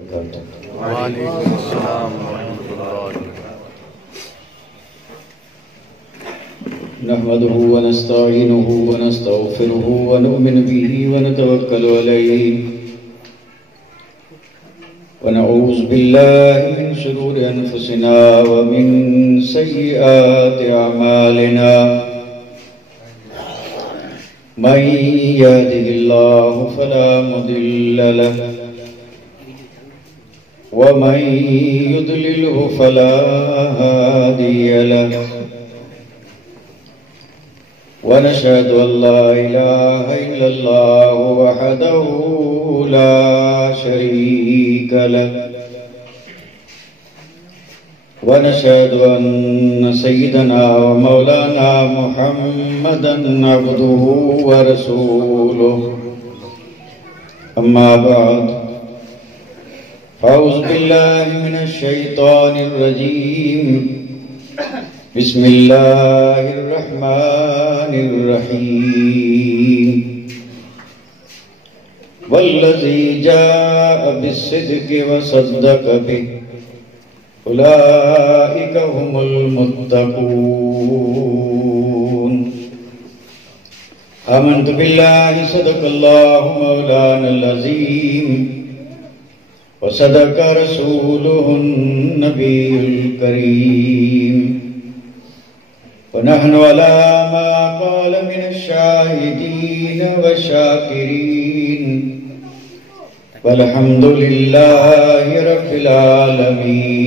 وعلیکم السلام ورحمۃ اللہ نحمده ونستعينه ونستغفره ونؤمن به ونتوكل عليه ونعوذ بالله من شرور أنفسنا ومن سيئات أعمالنا من يهده الله فلا مضل له ومن يضلله فلا هادي له ونشهد أن لا إله إلا الله وحده لا شريك له ونشهد أن سيدنا ومولانا محمدا عبده ورسوله أما بعد أعوذ بالله من الشيطان الرجيم بسم الله الرحمن الرحيم والذي جاء بالصدق وصدق به أولئك هم المتقون آمنت بالله صدق الله مولانا العظيم وصدق رسوله النبي الكريم ونحن على ما قال من الشاهدين والشاكرين والحمد لله رب العالمين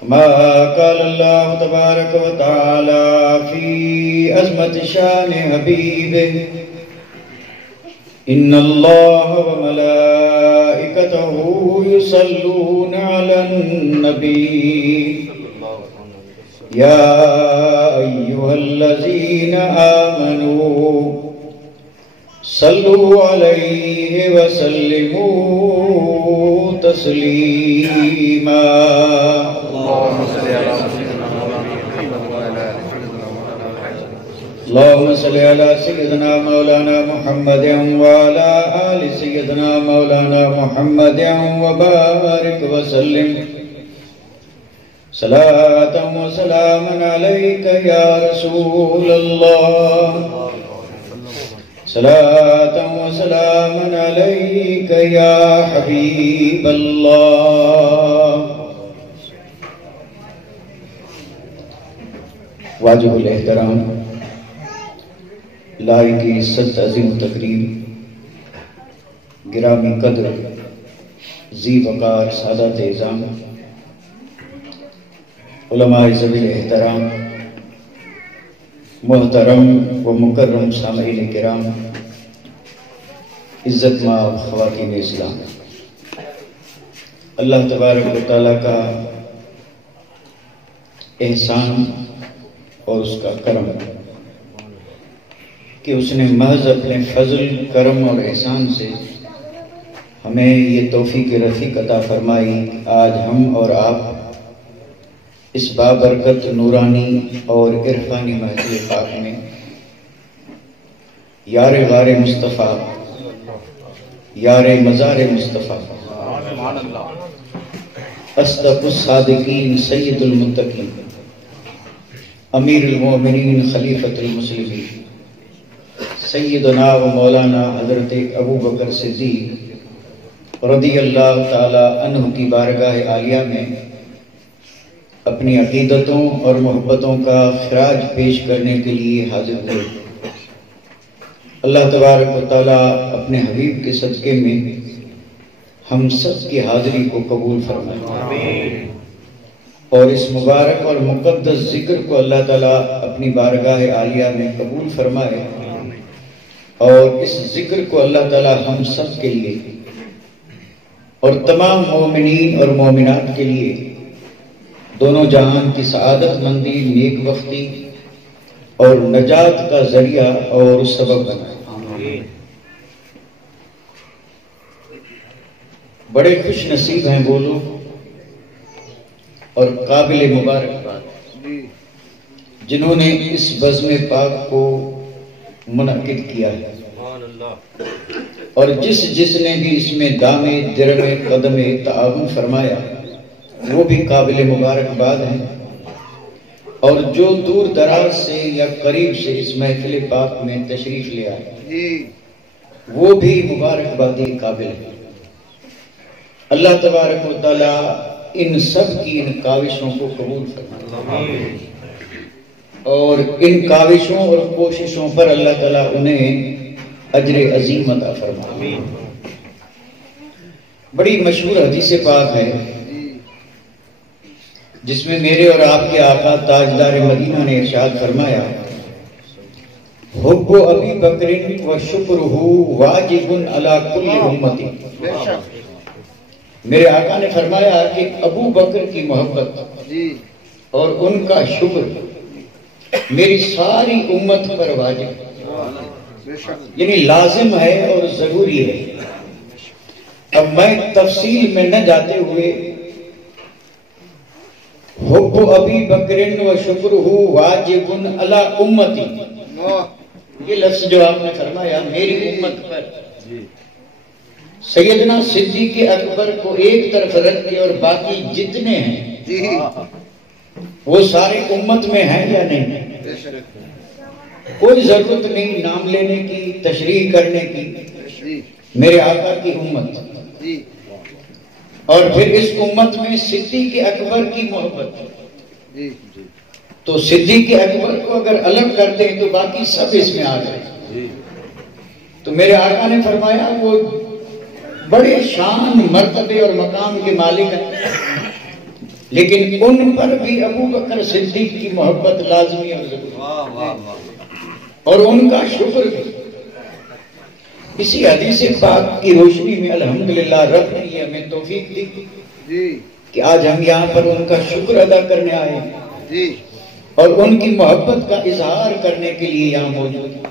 كما قال الله تبارك وتعالى في عظمة شان حبيبه إن الله وملائكته يصلون على النبي يا أيها الذين آمنوا صلوا عليه وسلموا تسليما اللهم صل على سيدنا مولانا محمد وعلى آل سيدنا مولانا محمد وبارك وسلم صلاة وسلاما عليك يا رسول الله صلاة وسلاما عليك يا حبيب الله واجب الاحترام لائق عزت عظیم تقریم گرامی قدر ذی وقار سادات اعظام علماء ذوی احترام محترم و مکرم سامعین کرام عزت مآب خواتین اسلام، اللہ تبارک و تعالیٰ کا احسان اور اس کا کرم کہ اس نے محض اپنے فضل کرم اور احسان سے ہمیں یہ توفیق رفیق عطا فرمائی۔ آج ہم اور آپ اس بابرکت نورانی اور عرفانی محفل پاک میں یار غار مصطفیٰ، یار مزار مصطفیٰ، اصدق الصادقین، سید المتقین، امیر المومنین، خلیفۃ المسلمین، سیدنا و مولانا حضرت ابو بکر صدیق رضی اللہ تعالی عنہ کی بارگاہ عالیہ میں اپنی عقیدتوں اور محبتوں کا خراج پیش کرنے کے لیے حاضر ہوئے۔ اللہ تبارک و تعالیٰ اپنے حبیب کے صدقے میں ہم سب کی حاضری کو قبول فرمائے اور اس مبارک اور مقدس ذکر کو اللہ تعالیٰ اپنی بارگاہ عالیہ میں قبول فرمائے اور اس ذکر کو اللہ تعالیٰ ہم سب کے لیے اور تمام مومنین اور مومنات کے لیے دونوں جہان کی سعادت مندی، نیک بختی اور نجات کا ذریعہ اور سبب بنائے۔ بڑے خوش نصیب ہیں وہ لوگ اور قابل مبارکباد جنہوں نے اس بزم پاک کو منعقد کیا ہے۔ اور جس نے بھی اس میں دامے درمے قدمے تعاون فرمایا وہ بھی قابل مبارکباد ہیں، اور جو دور دراز سے یا قریب سے اس محفل پاک میں تشریف لے آئے وہ بھی مبارکبادی قابل ہے۔ اللہ تبارک و تعالی ان سب کی ان کاوشوں کو قبول فرمائے، اور ان کاوشوں اور کوششوں پر اللہ تعالی انہیں اجر عظیم عطا فرمائے۔ بڑی مشہور حدیث پاک ہے جس میں میرے اور آپ کے آقا تاجدار مدینہ نے ارشاد فرمایا، حب ابی بکر و شکرہ واجب علی کل امتی۔ میرے آقا نے فرمایا کہ ابو بکر کی محبت اور ان کا شکر میری ساری امت پر واجب، یعنی لازم ہے اور ضروری ہے۔ اب میں تفصیل میں نہ جاتے ہوئے حب ابی بکر و شکرہ واجب علی امتی، یہ لفظ جو آپ نے فرمایا میری امت پر، سیدنا صدیق اکبر کو ایک طرف رکھ کے اور باقی جتنے ہیں وہ سارے امت میں ہیں یا نہیں؟ کوئی ضرورت نہیں نام لینے کی، تشریح کرنے کی، میرے آقا کی امت، اور پھر اس امت میں صدیق اکبر کی محبت، تو صدیق اکبر کو اگر الگ کرتے ہیں تو باقی سب اس میں آ جائیں۔ تو میرے آقا نے فرمایا وہ بڑے شان مرتبے اور مقام کے مالک ہیں، لیکن ان پر بھی ابو بکر صدیق کی محبت لازمی اور ضروری، اور ان کا شکر بھی۔ اسی حدیث پاک کی روشنی میں الحمدللہ رب نے یہ ہمیں توفیق دی کہ آج ہم یہاں پر ان کا شکر ادا کرنے آئے ہیں اور ان کی محبت کا اظہار کرنے کے لیے یہاں موجود ہیں،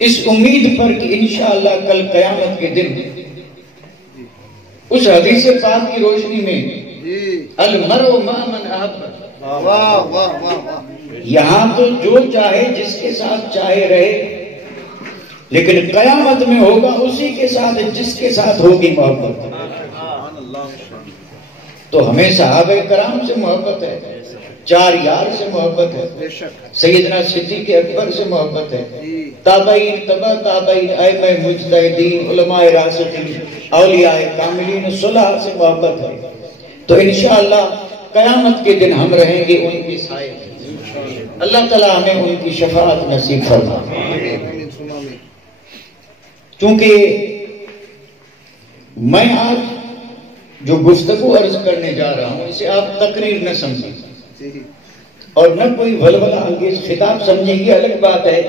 اس امید پر کہ انشاءاللہ کل قیامت کے دن اس حدیث پاک کی روشنی میں المرء مع من احب، یہاں تو جو چاہے جس کے ساتھ چاہے رہے، لیکن قیامت میں ہوگا اسی کے ساتھ جس کے ساتھ ہوگی محبت۔ تو ہمیں صحابہ کرام سے محبت ہے، چار یار سے محبت ہے، سیدنا صدیق اکبر سے محبت ہے، تابعین تبع تابعین ائمہ مجتہدین علماء راسخین اولیاء کاملین صلح سے محبت ہے۔ تو انشاءاللہ قیامت کے دن ہم رہیں گے ان کے سائے، اللہ تعالی ہمیں ان کی شفاعت نصیب فرمائے۔ چونکہ میں آج جو گفتگو عرض کرنے جا رہا ہوں اسے آپ تقریر نہ سمجھیں اور نہ کوئی ولولہ انگیز خطاب سمجھیں گی۔ الگ بات ہے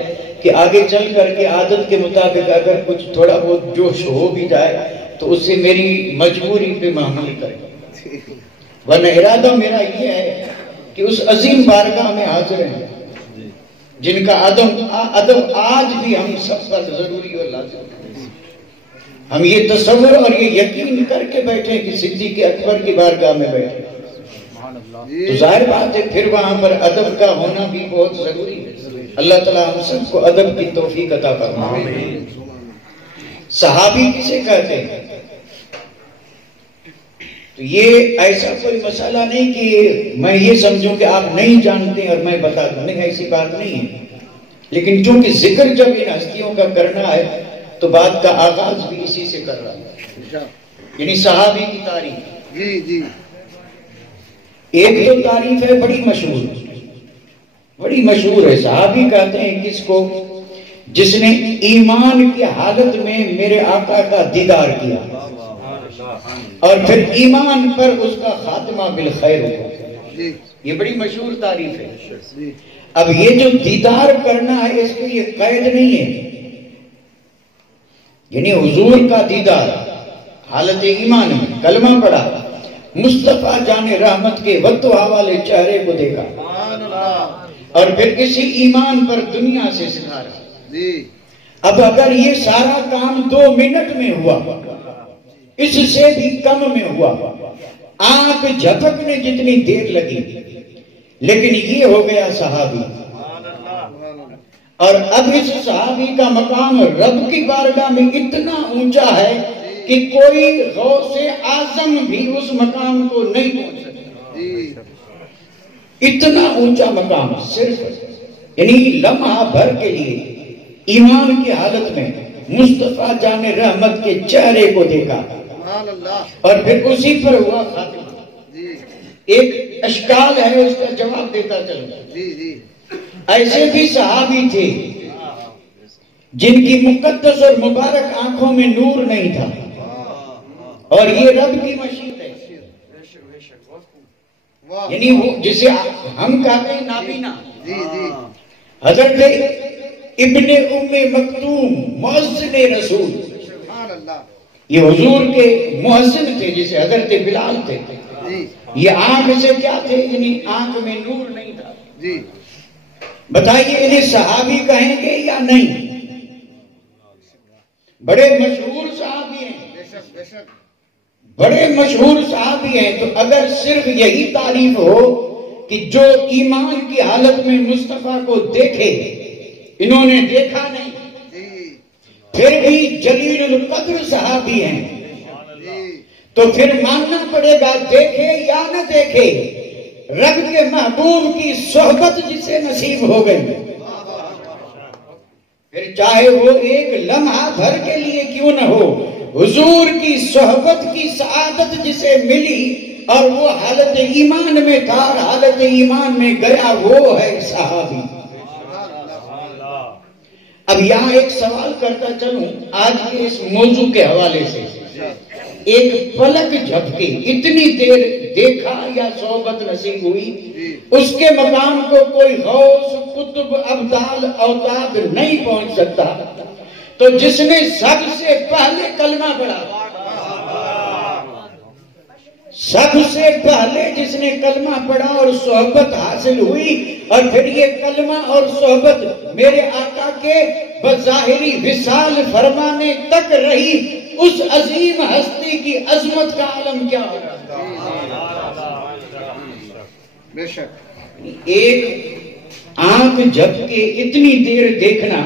کہ آگے چل کر کے عادت کے مطابق اگر کچھ تھوڑا بہت جوش ہو بھی جائے تو اس سے میری مجبوری پہ معمول کریں، ورنہ ارادہ میرا یہ ہے کہ اس عظیم بارگاہ میں حاضر ہیں جن کا ادب آج بھی ہم سب پر ضروری اور لازم ہے۔ ہم یہ تصور اور یہ یقین کر کے بیٹھے کہ صدیق اکبر کی بارگاہ میں بیٹھے، تو ظاہر بات ہے پھر وہاں پر ادب کا ہونا بھی بہت ضروری ہے۔ اللہ تعالیٰ ہم سب کو ادب کی توفیق عطا فرمائے۔ صحابی کسے کہتے ہیں؟ تو یہ ایسا کوئی مسئلہ نہیں کہ میں یہ سمجھوں کہ آپ نہیں جانتے اور میں بتا دوں، نہیں، ایسی بات نہیں ہے، لیکن چونکہ ذکر جب ان ہستیوں کا کرنا ہے تو بات کا آغاز بھی اسی سے کر رہا ہے، یعنی صحابی کی تعریف۔ ایک تو تعریف ہے بڑی مشہور ہے، صحابی کہتے ہیں کس کو؟ جس نے ایمان کی حالت میں میرے آقا کا دیدار کیا اور پھر ایمان پر اس کا خاتمہ بالخیر ہوا، یہ بڑی مشہور تعریف ہے۔ اب یہ جو دیدار کرنا ہے اس کو یہ قید نہیں ہے، یعنی حضور کا دیدار حالت ایمان میں، کلمہ پڑھا، مصطفیٰ جان رحمت کے وقت و حوالے چہرے کو دیکھا اور پھر اسی ایمان پر دنیا سے سکھارا۔ اب اگر یہ سارا کام 2 منٹ میں ہوا، اس سے بھی کم میں ہوا، آنکھ جھپکنے جتنی دیر لگی، لیکن یہ ہو گیا صحابی۔ اور اب اس صحابی کا مقام رب کی بارگاہ میں اتنا اونچا ہے کہ کوئی غوث اعظم بھی اس مقام کو نہیں پہنچ سکتا. اتنا اونچا مقام صرف یعنی لمحہ بھر کے لیے ایمان کی حالت میں مصطفیٰ جان رحمت کے چہرے کو دیکھا اور پھر اسی پر ہوا خاتمہ. ایک اشکال ہے اس کا جواب دیتا چلوں. ایسے بھی صحابی تھے جن کی مقدس اور مبارک آنکھوں میں نور نہیں تھا اور یہ رب کی مشیت ہے. یعنی وہ جسے ہم کہتے ہیں نابینا. حضرت ابن ام مکتوم مؤذن رسول یہ حضور کے مؤذن تھے جسے حضرت بلال تھے. یہ آنکھ سے کیا تھے؟ یعنی آنکھ میں نور نہیں تھا. بتائیے انہیں صحابی کہیں گے یا نہیں؟ بڑے مشہور صحابی ہیں, بڑے مشہور صحابی ہیں. تو اگر صرف یہی تعریف ہو کہ جو ایمان کی حالت میں مصطفیٰ کو دیکھے, انہوں نے دیکھا نہیں, پھر بھی جلیل القدر صحابی ہیں, تو پھر ماننا پڑے گا دیکھے یا نہ دیکھے رب کے محبوب کی صحبت جسے نصیب ہو گئی, پھر چاہے وہ ایک لمحہ بھر کے لیے کیوں نہ ہو, حضور کی صحبت کی سعادت جسے ملی اور وہ حالت ایمان میں تھا اور حالت ایمان میں گیا, وہ ہے صحابی. اب یہاں ایک سوال کرتا چلوں آج کے اس موضوع کے حوالے سے. ایک پلک جھپکے اتنی دیر دیکھا یا صحبت نصیب ہوئی, اس کے مقام کو کوئی غوث قطب ابدال اوتاد نہیں پہنچ سکتا. تو جس نے سب سے پہلے کلمہ پڑھا, سب سے پہلے جس نے کلمہ پڑھا اور صحبت حاصل ہوئی, اور پھر یہ کلمہ اور صحبت میرے آقا کے بظاہری وصال فرمانے تک رہی, اس عظیم ہستی کی عظمت کا عالم کیا ہوگا. بے شک ایک آنکھ جھپ کے اتنی دیر دیکھنا,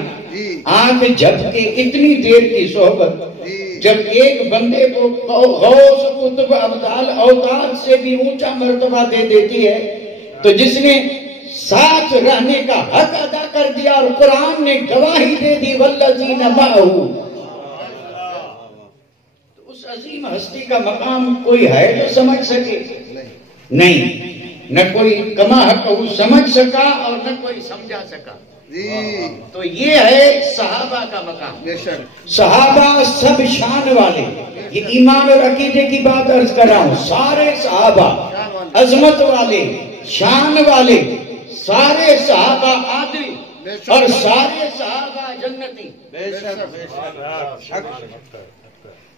آنکھ جھپ کے اتنی دیر کی صحبت جب ایک بندے کو غوث قطب ابدال اوتاد سے بھی اونچا مرتبہ دے دیتی ہے, تو جس نے ساتھ رہنے کا حق ادا کر دیا اور قرآن نے گواہی دے دی والذین معہ, تو اس عظیم ہستی کا مقام کوئی ہے جو سمجھ سکے؟ نہیں, نہ کوئی کما حق سمجھ سکا اور نہ کوئی سمجھا سکا. تو یہ ہے صحابہ کا مقام. صحابہ سب شان والے, یہ ایمان اور عقیدے کی بات عرض کر رہا ہوں. سارے صحابہ عظمت والے, شان والے, سارے صحابہ عادل اور سارے صحابہ جنتی.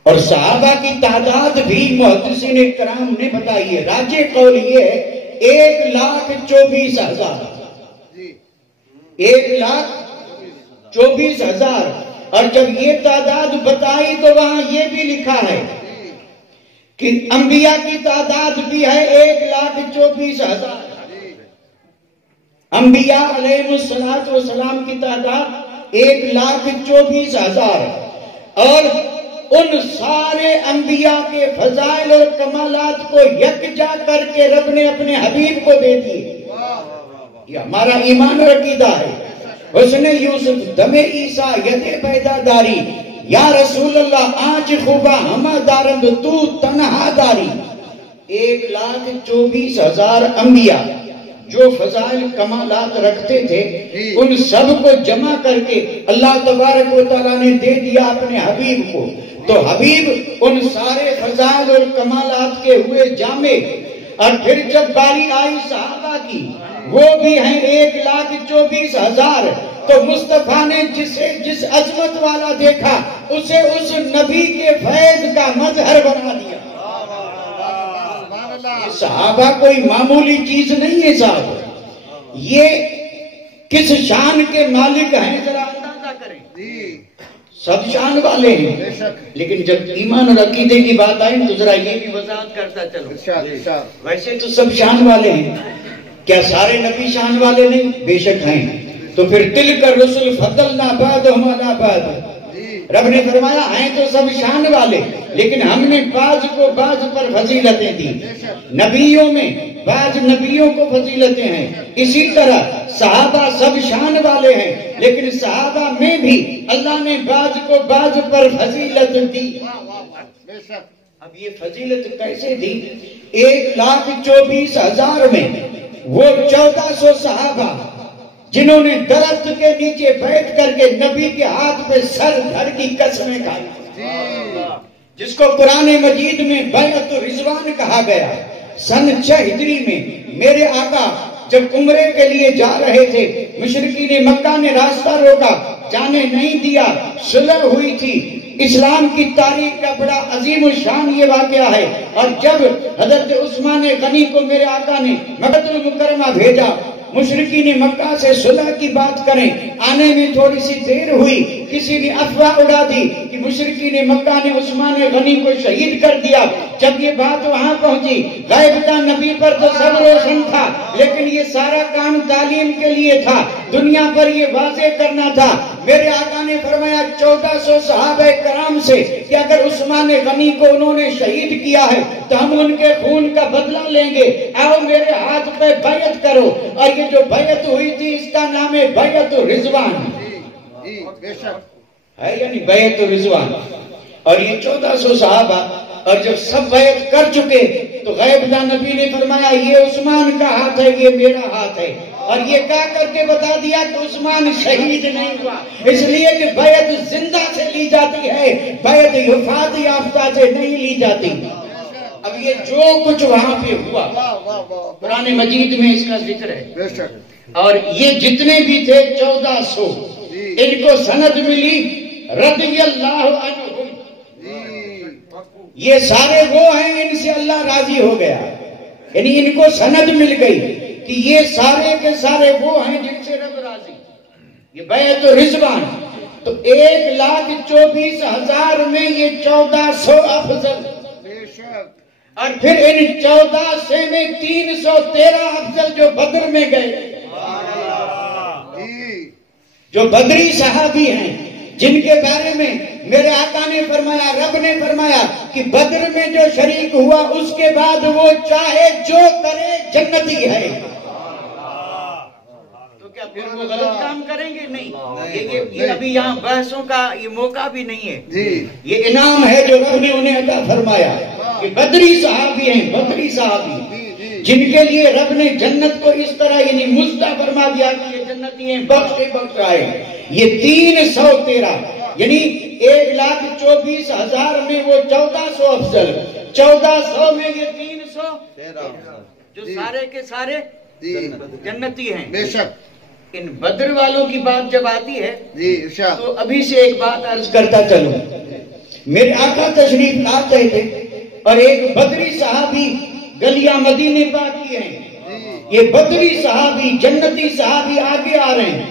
اور صحابہ کی تعداد بھی محدثین کرام نے بتائی ہے. راجح قول یہ ہے 1,24,000, 1,24,000. اور جب یہ تعداد بتائی تو وہاں یہ بھی لکھا ہے کہ انبیاء کی تعداد بھی ہے 1,24,000. انبیاء علیہ السلام کی تعداد 1,24,000, اور ان سارے انبیاء کے فضائل اور کمالات کو یکجا کر کے رب نے اپنے حبیب کو دے دیے. یہ ہمارا ایمان اور عقیدہ ہے. حسن یوسف, دم عیسیٰ, ید پیدا داری, یا رسول اللہ آنچ خوبہ ہمہ دارند تو تنہا داری. 1,24,000 انبیاء جو فضائل کمالات رکھتے تھے, ان سب کو جمع کر کے اللہ تبارک و تعالیٰ نے دے دیا اپنے حبیب کو. تو حبیب ان سارے فضائل اور کمالات کے ہوئے جامع. اور پھر جب باری آئی صحابہ کی, وہ بھی ہیں 1,24,000. تو مصطفیٰ نے جس عظمت والا دیکھا اسے اس نبی کے فیض کا مظہر بنا دیا. صحابہ کوئی معمولی چیز نہیں ہے صاحب. یہ کس شان کے مالک ہیں ذرا اندازہ کریں. سب شان والے ہیں, لیکن جب ایمان اور عقیدے کی بات آئی تو ذرا یہ بھی وضاحت کرتا چلو. ویسے تو سب شان والے ہیں, کیا سارے نبی شان والے نہیں؟ بے شک ہیں. تو پھر تلک الرسل فضلنا بعضهم علی بعض، رب نے فرمایا ہیں تو سب شان والے، لیکن ہم نے بعض کو بعض پر فضیلتیں دی۔ نبیوں میں بعض نبیوں کو فضیلتیں ہیں، اسی طرح صحابہ سب شان والے ہیں، لیکن صحابہ میں بھی اللہ نے بعض کو بعض پر فضیلت دی۔ اب یہ فضیلت کیسے دی؟ 1,24,000 میں وہ 1400 صحابہ جنہوں نے درخت کے نیچے بیٹھ کر کے نبی کے ہاتھ پہ سر دھر کی قسمیں کھائی، جس کو قرآن مجید میں بیعت رضوان کہا گیا۔ سن 6 ہجری میں میرے آقا جب عمرے کے لیے جا رہے تھے، مشرکین مکہ نے راستہ روکا، جانے نہیں دیا، صلح ہوئی تھی۔ اسلام کی تاریخ کا بڑا عظیم الشان یہ واقعہ ہے۔ اور جب حضرت عثمان غنی کو میرے آقا نے مکہ المکرمہ بھیجا، مشرکین مکہ سے صلح کی بات کریں، آنے میں تھوڑی سی دیر ہوئی، کسی نے افواہ اڑا دی کہ مشرکین مکہ نے عثمان غنی کو شہید کر دیا۔ جب یہ بات وہاں پہنچی، غائب تھا نبی پر تو سب روشن تھا، لیکن یہ سارا کام تعلیم کے لیے تھا، دنیا پر یہ واضح کرنا تھا۔ میرے آقا نے فرمایا 1400 صحابہ کرام سے کہ اگر عثمان غنی کو انہوں نے شہید کیا ہے تو ہم ان کے خون کا بدلہ لیں گے، آؤ میرے ہاتھ پہ بیعت کرو۔ اور یہ جو بیعت ہوئی تھی اس کا نام ہے بیعت رضوان ہے، یعنی بیعت رضوان۔ اور یہ 1400 صحابہ، اور جب سب بیعت کر چکے تو غیب داں نبی نے فرمایا یہ عثمان کا ہاتھ ہے، یہ میرا ہاتھ ہے۔ اور یہ کہا کر کے بتا دیا کہ عثمان شہید نہیں ہوا، اس لیے کہ بیعت زندہ سے لی جاتی ہے، بیعت وفات یافتہ سے نہیں لی جاتی۔ اب یہ جو کچھ وہاں پہ ہوا قرآن مجید میں اس کا ذکر ہے، اور یہ جتنے بھی تھے 1400، ان کو سند ملی رضی اللہ عنہم، یہ سارے وہ ہیں ان سے اللہ راضی ہو گیا، یعنی ان کو سند مل گئی کہ یہ سارے کے سارے وہ ہیں جن سے رب راضی۔ یہ بیعت رضوان، تو 1,24,000 میں یہ 1400 افضل، اور پھر ان 1400 میں 313 افضل جو بدر میں گئے، جو بدری صحابی ہیں، جن کے بارے میں میرے آقا نے فرمایا، رب نے فرمایا کہ بدر میں جو شریک ہوا اس کے بعد وہ چاہے جو کرے جنتی ہے۔ تو کیا پھر وہ غلط کام کریں گے؟ نہیں، یہ ابھی یہاں بحثوں کا یہ موقع بھی نہیں ہے، یہ انعام ہے جو رب نے انہیں عطا فرمایا کہ بدری صحابی ہیں، بدری صحابی جن کے لیے رب نے جنت کو اس طرح یعنی مزدہ فرما دیا کہ یہ جنتی ہیں، بخش آئے۔ یہ 313 یعنی 1,24,000 میں وہ 1400 افضل، 1400 میں یہ 313 جو سارے کے سارے جنتی ہیں۔ بے شک ان بدر والوں کی بات جب آتی ہے تو ابھی سے ایک بات عرض کرتا چلوں۔ میرے آقا تشریف لاتے تھے اور ایک بدری صحابی گلیاں مدینے پاک کی ہیں، یہ بدری صحابی جنتی صحابی آگے آ رہے ہیں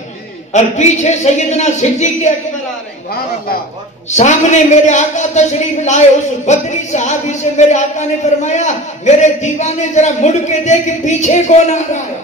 اور پیچھے سیدنا صدیق اکبر آ رہے ہیں۔ سامنے میرے آقا تشریف لائے، اس بدری صحابی سے میرے آقا نے فرمایا میرے دیوانے ذرا مڑ کے دیکھ پیچھے کون آ رہا ہے۔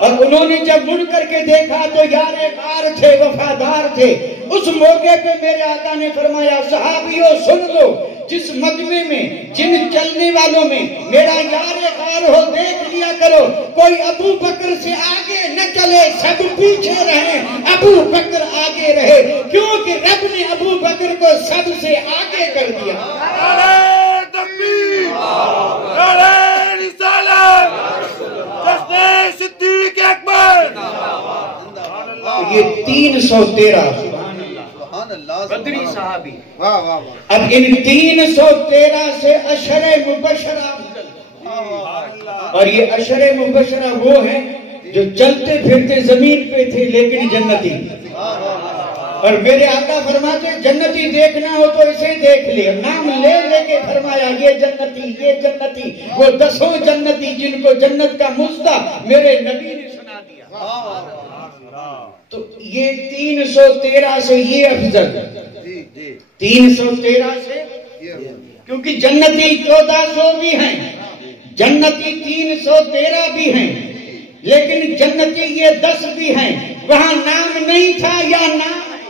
اور انہوں نے جب مڑ کر کے دیکھا تو یار غار تھے، وفادار تھے۔ اس موقع پہ میرے آقا نے فرمایا صحابیوں سن لو، جس مجمع میں جن چلنے والوں میں میرا یار غار ہو دیکھ لیا کرو، کوئی ابو بکر سے آگے نہ چلے، سب پیچھے رہیں، ابو بکر آگے رہے، کیونکہ رب نے ابو بکر کو سب سے آگے کر دیا۔ نعرہ تکبیر، نعرہ رسالت، جشن صدیق اکبر۔ یہ 313 بدری صحابی۔ اب ان 313 سے عشرہ مبشرہ افضل، اور یہ عشرہ مبشرہ وہ ہیں جو چلتے پھرتے زمین پہ تھے لیکن جنتی۔ اور میرے آقا فرماتے جنتی دیکھنا ہو تو اسے دیکھ لے، نام لے لے کے فرمایا یہ جنتی، یہ جنتی، وہ 10 جنتی جن کو جنت کا مزدہ میرے نبی نے سنا دیا۔ تو یہ 313 سے یہ افضل، 313 سے، کیونکہ جنتی 1400 بھی ہیں، جنتی 313 بھی ہیں، لیکن جنتی یہ 10 بھی ہیں، وہاں نام نہیں تھا یا نام ہے؟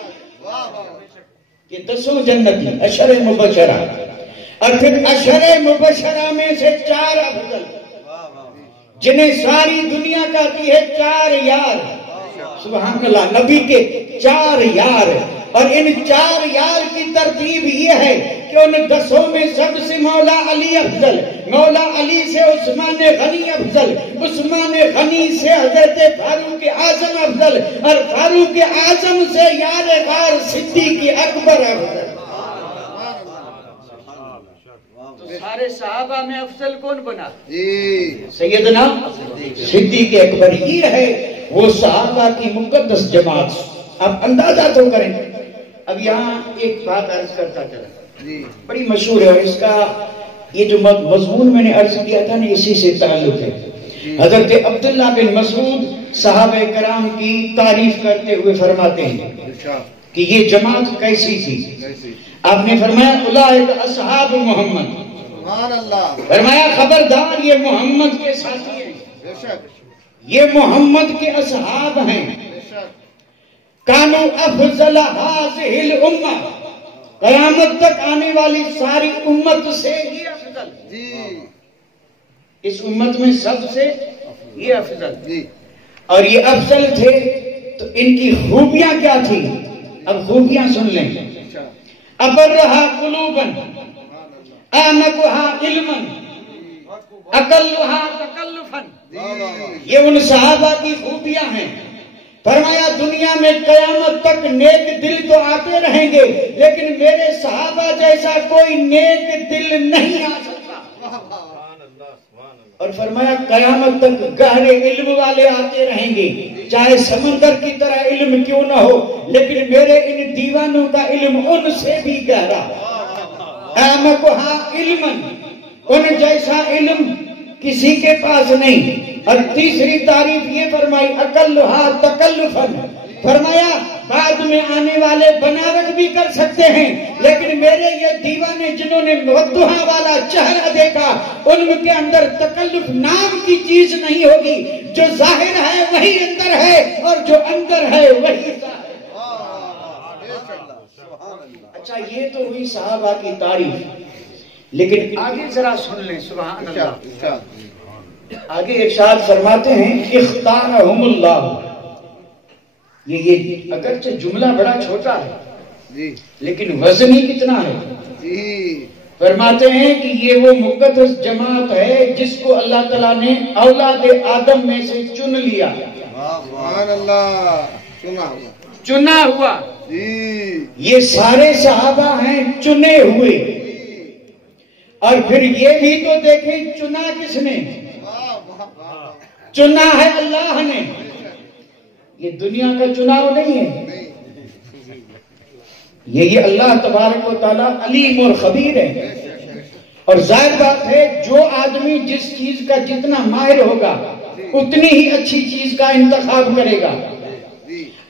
یہ 10 جنتی اشر مبشرہ، اور پھر اشر مبشرہ میں سے 4 افضل جنہیں ساری دنیا کہتی ہے 4 یار، سبحان اللہ، نبی کے 4 یار، اور ان 4 یار کی ترتیب یہ ہے کہ ان 10 میں سب سے مولا علی افضل، مولا علی سے عثمان غنی افضل، عثمان غنی سے حضرت فاروق اعظم افضل، اور فاروق اعظم سے یار غار صدیق اکبر افضل۔ تو سارے صحابہ میں افضل کون بنا؟ سیدنا صدیق اکبر۔ یہ ہے وہ صحابہ کی مقدس جماعت۔ اب اندازہ تو کریں۔ اب یہاں ایک بات عرض کرتا چلا، بڑی مشہور ہے، اور اس کا یہ جو مضمون میں نے عرض کیا تھا نا، اسی سے تعلق ہے۔ حضرت عبداللہ بن مسعود صحابہ کرام کی تعریف کرتے ہوئے فرماتے ہیں کہ یہ جماعت کیسی تھی۔ آپ نے فرمایا اولئک اصحاب محمد، فرمایا خبردار یہ محمد کے ساتھی ہیں، یہ محمد کے اصحاب ہیں۔ کانو افضل ہذہ الامہ، قیامت تک آنے والی ساری امت سے یہ افضل، اس امت میں سب سے یہ افضل، اور یہ افضل تھے تو ان کی خوبیاں کیا تھی؟ اب خوبیاں سن لیں۔ ابرہا قلوباً، اعنقہا علماً، اقلہا تکلفاً، یہ ان صحابہ کی خوبیاں ہیں۔ فرمایا دنیا میں قیامت تک نیک دل تو آتے رہیں گے، لیکن میرے صحابہ جیسا کوئی نیک دل نہیں آ سکتا۔ اور فرمایا قیامت تک گہرے علم والے آتے رہیں گے، چاہے سمندر کی طرح علم کیوں نہ ہو، لیکن میرے ان دیوانوں کا علم ان سے بھی گہرا۔ اعمقھا علما، ان جیسا علم کسی کے پاس نہیں۔ اور تیسری تعریف یہ فرمائی اقلھا تکلفاً، فرمایا بعد میں آنے والے بناوٹ بھی کر سکتے ہیں، لیکن میرے یہ دیوانے جنہوں نے وضحا والا چہرہ دیکھا، ان کے اندر تکلف نام کی چیز نہیں ہوگی۔ جو ظاہر ہے وہی اندر ہے، اور جو اندر ہے وہی ظاہر۔ اچھا یہ تو ہوئی صحابہ کی تعریف، لیکن آگے ذرا سن لیں، سبحان اللہ۔ آگے ارشاد فرماتے ہیں اختارہم اللہ، یہ اگرچہ جملہ بڑا چھوٹا ہے لیکن وزن ہی کتنا ہے۔ فرماتے ہیں کہ یہ وہ مقدس جماعت ہے جس کو اللہ تعالیٰ نے اولاد آدم میں سے چن لیا، سبحان اللہ، چنا ہوا۔ یہ سارے صحابہ ہیں چنے ہوئے، اور پھر یہ بھی تو دیکھیں چنا کس نے؟ چنا ہے اللہ نے، یہ دنیا کا چناؤ نہیں ہے، یہ اللہ تبارک و تعالیٰ علیم اور خبیر ہے۔ اور ظاہر بات ہے جو آدمی جس چیز کا جتنا ماہر ہوگا اتنی ہی اچھی چیز کا انتخاب کرے گا۔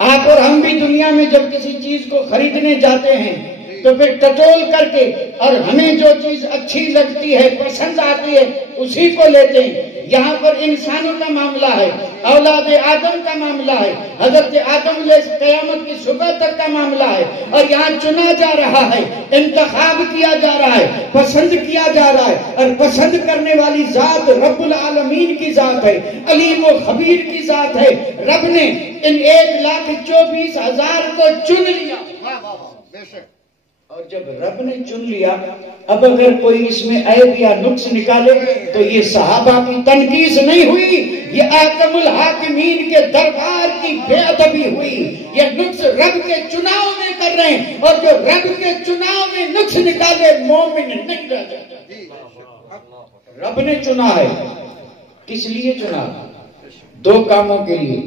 آپ اور ہم بھی دنیا میں جب کسی چیز کو خریدنے جاتے ہیں تو پھر ٹٹول کر کے اور ہمیں جو چیز اچھی لگتی ہے، پسند آتی ہے، اسی کو لیتے ہیں۔ یہاں پر انسانوں کا معاملہ ہے، اولاد آدم کا معاملہ ہے، حضرت آدم سے قیامت کی صبح تک کا معاملہ ہے، اور یہاں چنا جا رہا ہے، انتخاب کیا جا رہا ہے، پسند کیا جا رہا ہے، اور پسند کرنے والی ذات رب العالمین کی ذات ہے، علیم و خبیر کی ذات ہے۔ رب نے ان 1,24,000 کو چن لیا، اور جب رب نے چن لیا، اب اگر کوئی اس میں عیب یا نقص نکالے تو یہ صحابہ کی تنقیص نہیں ہوئی، یہ احکم الحاکمین کے دربار کی بے ادبی ہوئی۔ یہ نقص رب کے چناؤ میں کر رہے ہیں، اور جو رب کے چناؤ میں نقص نکالے مومن نہیں رہ جاتا۔ رب نے چنا ہے، کس لیے چنا؟ 2 کاموں کے لیے۔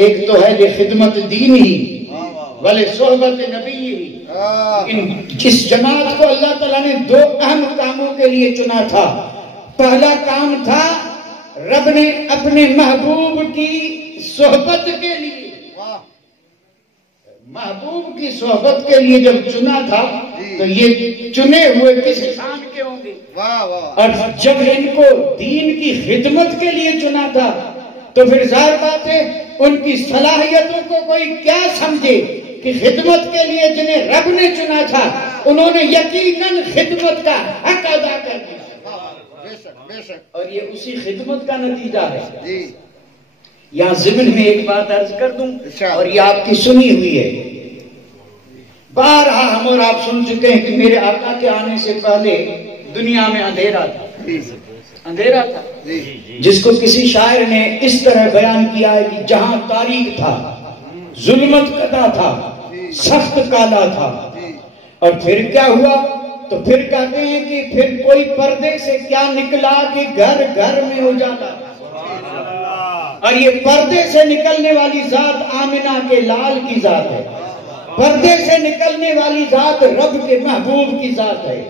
ایک تو ہے خدمت دین ہی والے صحبت نبی ہی۔ جس جماعت کو اللہ تعالیٰ نے 2 اہم کاموں کے لیے چنا تھا۔ پہلا کام تھا رب نے اپنے محبوب کی صحبت کے لیے، محبوب کی صحبت کے لیے جب چنا تھا تو یہ چنے ہوئے کس انسان کے ہوں گے؟ اور جب ان کو دین کی خدمت کے لیے چنا تھا تو پھر ظاہر بات ہے ان کی صلاحیتوں کو کوئی کیا سمجھے کہ خدمت کے لیے جنہیں رب نے چنا تھا انہوں نے یقیناً خدمت کا حق ادا کر دیا، اور یہ اسی خدمت کا نتیجہ ہے۔ یہاں ضمن میں ایک بات عرض کر دوں اور یہ آپ کی سنی ہوئی ہے، بارہا ہم اور آپ سن چکے ہیں کہ میرے آقا کے آنے سے پہلے دنیا میں اندھیرا تھا، اندھیرا تھا، جس کو کسی شاعر نے اس طرح بیان کیا ہے کہ جہاں تاریک تھا، ظلمت قدا تھا، سخت کالا تھا، اور پھر کیا ہوا؟ تو پھر کہتے ہیں کہ پھر کوئی پردے سے کیا نکلا کہ گھر گھر میں اجالا، اور یہ پردے سے نکلنے والی ذات آمنہ کے لال کی ذات ہے، پردے سے نکلنے والی ذات رب کے محبوب کی ذات ہے،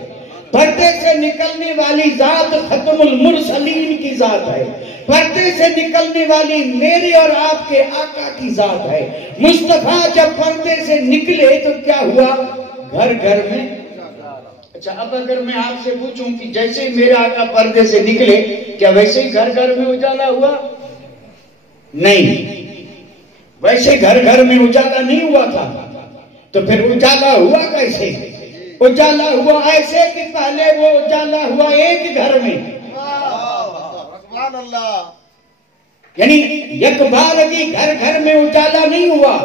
پردے سے نکلنے والی ذات ختم المرسلین کی ذات ہے، پردے سے نکلنے والی میرے اور آپ کے آقا کی ذات ہے۔ مصطفیٰ جب پردے سے نکلے تو کیا ہوا؟ گھر گھر میں۔ اچھا، اب اگر میں آپ سے پوچھوں کہ جیسے میرے آقا پردے سے نکلے کیا ویسے ہی گھر گھر میں اجالا ہوا؟ نہیں، ویسے گھر گھر میں اجالا نہیں ہوا تھا، تو پھر اجالا ہوا کیسے؟ اجالا ہوا ایسے کہ پہلے وہ اجالا ہوا ایک گھر میں، یعنی یک بارگی گھر گھر میں اجالا نہیں ہوا۔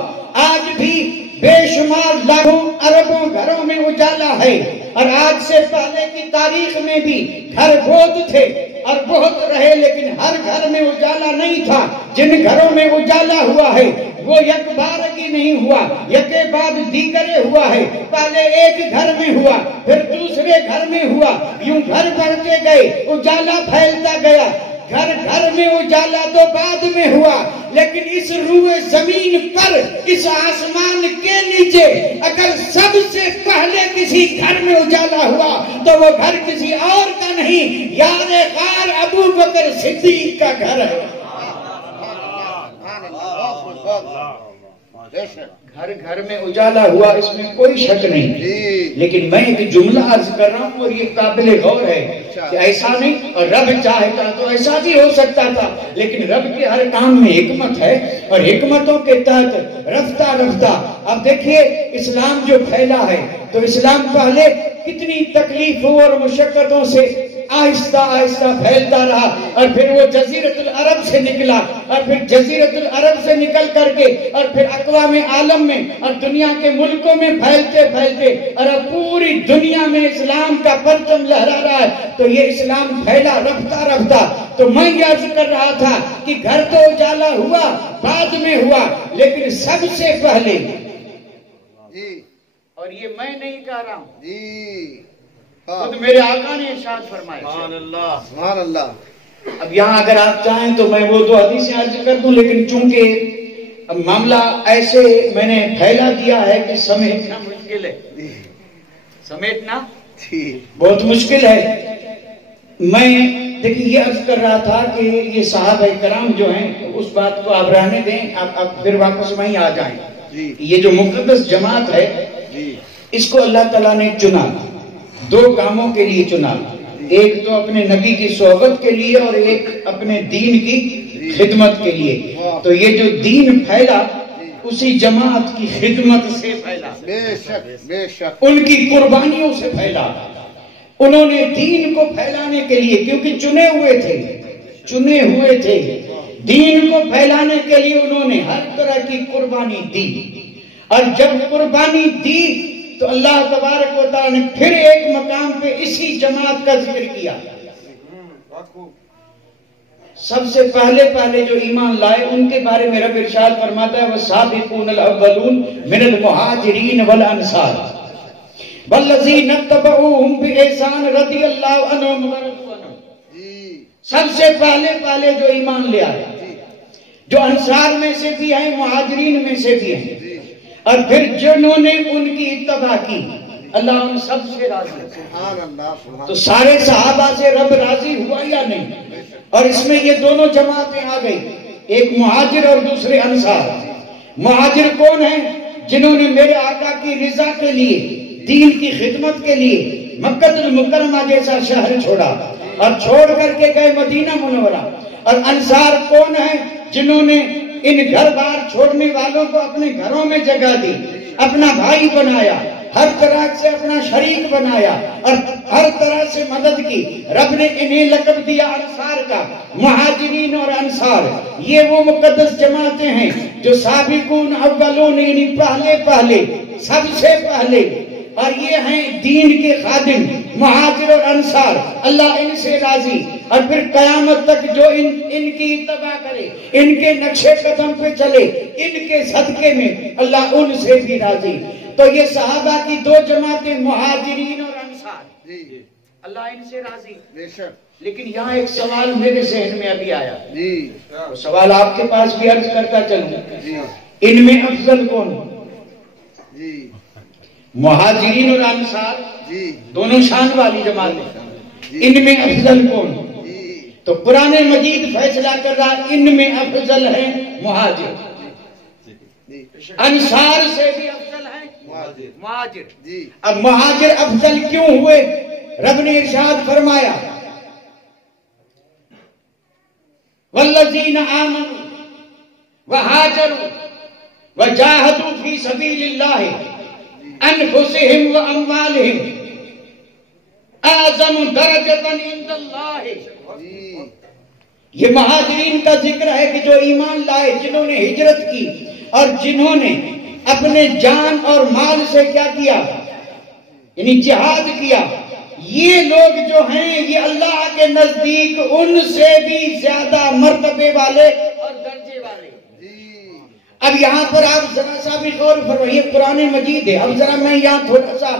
آج بھی بے شمار لاکھوں اربوں گھروں میں اجالا ہے، اور آج سے پہلے کی تاریخ میں بھی گھر بہت تھے اور بہت رہے، لیکن ہر گھر میں اجالا نہیں تھا۔ جن گھروں میں اجالا ہوا ہے وہ یک بارگی نہیں ہوا، یکے بعد دیگرے ہوا ہے، پہلے ایک گھر میں ہوا، پھر دوسرے گھر میں ہوا، یوں گھر بڑھتے گئے، اجالا پھیلتا گیا۔ گھر گھر میں اجالا تو بعد میں ہوا، لیکن اس روئے زمین پر، اس آسمان کے نیچے اگر سب سے پہلے کسی گھر میں اجالا ہوا تو وہ گھر کسی اور کا نہیں، یار غار ابو بکر صدیق کا گھر ہے۔ گھر گھر میں اجالا ہوا، اس میں کوئی شک نہیں، لیکن میں ایک جملہ عرض کر رہا ہوں اور یہ قابل غور ہے کہ ایسا نہیں، اور رب چاہتا تو ایسا بھی ہو سکتا تھا، لیکن رب کے ہر کام میں حکمت ہے، اور حکمتوں کے تحت رفتہ رفتہ اب دیکھیے اسلام جو پھیلا ہے تو اسلام پہلے کتنی تکلیفوں اور مشقتوں سے آہستہ آہستہ پھیلتا رہا، اور پھر وہ جزیرت العرب سے نکلا، اور پھر جزیرت العرب سے نکل کر کے اور پھر اقوام عالم میں اور دنیا کے ملکوں میں پھیلتے پھیلتے اور اب پوری دنیا میں اسلام کا پرچم لہرا رہا ہے۔ تو یہ اسلام پھیلا رفتہ رفتہ۔ تو میں یہ عرض کر رہا تھا کہ گھر تو اجالا ہوا، بعد میں ہوا، لیکن سب سے پہلے، اور یہ میں نہیں کہہ رہا ہوں، خود میرے آقا نے ارشاد فرمایا، سبحان اللہ سبحان اللہ۔ اب یہاں اگر آپ چاہیں تو میں وہ دو حدیثیں عرض کر دوں، لیکن چونکہ اب معاملہ ایسے میں نے پھیلا دیا ہے کہ سمیٹنا مشکل ہے، سمیٹنا بہت مشکل ہے۔ میں دیکھیں یہ عرض کر رہا تھا کہ یہ صحابہ کرام جو ہیں اس بات کو آپ رہنے دیں، آپ پھر واپس وہیں آ جائیں۔ یہ جو مقدس جماعت ہے اس کو اللہ تعالیٰ نے چنا، دو کاموں کے لیے چنا، ایک تو اپنے نبی کی صحبت کے لیے اور ایک اپنے دین کی خدمت کے لیے۔ تو یہ جو دین پھیلا اسی جماعت کی خدمت سے پھیلا، بے شک بے شک، ان کی قربانیوں سے پھیلا۔ انہوں نے دین کو پھیلانے کے لیے، کیونکہ چنے ہوئے تھے دین کو پھیلانے کے لیے انہوں نے ہر طرح کی قربانی دی، اور جب قربانی دی تو اللہ تبارک و تعالیٰ نے پھر ایک مقام پہ اسی جماعت کا ذکر کیا۔ سب سے پہلے جو ایمان لائے ان کے بارے میں رب ارشاد فرماتا ہے وَالسَّابِقُونَ الْأَوَّلُونَ مِنَ الْمُهَاجِرِينَ وَالْأَنصَارِ وَالَّذِينَ اتَّبَعُوهُمْ بِإِحْسَانٍ رَضِيَ اللَّهُ عَنْهُمْ وَرَضُوا عَنْهُ۔ سب سے پہلے جو ایمان لے آئے، جو انصار میں سے بھی ہیں، مہاجرین میں سے بھی ہیں، اور پھر جنہوں نے ان کی اتباع کی، اللہ ان سب سے راضی ہے۔ تو سارے صحابہ سے رب راضی ہوا یا نہیں؟ اور اس میں یہ دونوں جماعتیں آ گئی، ایک مہاجر اور دوسرے انصار۔ مہاجر کون ہیں؟ جنہوں نے میرے آقا کی رضا کے لیے، دین کی خدمت کے لیے مکہ المکرمہ جیسا شہر چھوڑا اور چھوڑ کر کے گئے مدینہ منورہ۔ اور انصار کون ہیں؟ جنہوں نے ان گھر بار چھوڑنے والوں کو اپنے گھروں میں جگہ دی، اپنا بھائی بنایا، ہر طرح سے اپنا شریک بنایا اور ہر طرح سے مدد کی۔ رب نے انہیں لقب دیا انصار کا، مہاجرین اور انصار۔ یہ وہ مقدس جماعتیں ہیں جو سابقون اولون، یعنی پہلے سب سے پہلے، اور یہ ہیں دین کے خادم مہاجر اور انصار۔ اللہ ان سے راضی، اور پھر قیامت تک جو ان کی اتباع کرے، ان کے نقشے قدم پہ چلے، ان کے صدقے میں اللہ ان سے بھی راضی۔ تو یہ صحابہ کی دو جماعتیں مہاجرین اور انصار، اللہ ان سے راضی۔ لیکن یہاں ایک سوال میرے ذہن میں ابھی آیا، وہ سوال آپ کے پاس بھی عرض کرتا چلوں، ان میں افضل کون؟ مہاجرین اور انصار دونوں شان والی جماعتیں، ان میں افضل کون؟ تو قرآن مجید فیصلہ کر رہا ان میں افضل ہے مہاجر، انصار سے بھی افضل ہے مہاجر۔ اب مہاجر افضل کیوں ہوئے؟ رب نے ارشاد فرمایا والذین آمنوا وہاجروا وجاہدوا فی سبیل اللہ انفسہم واموالہم اعظم درجۃ عند اللہ۔ یہ مہاجرین کا ذکر ہے کہ جو ایمان لائے، جنہوں نے ہجرت کی اور جنہوں نے اپنے جان اور مال سے کیا کیا، یعنی جہاد کیا۔ یہ لوگ جو ہیں یہ اللہ کے نزدیک ان سے بھی زیادہ مرتبے والے اور درجے والے۔ اب یہاں پر آپ ذرا سا بھی غور فرمائیے، قرآن مجید ہے۔ اب ذرا میں یہاں تھوڑا سا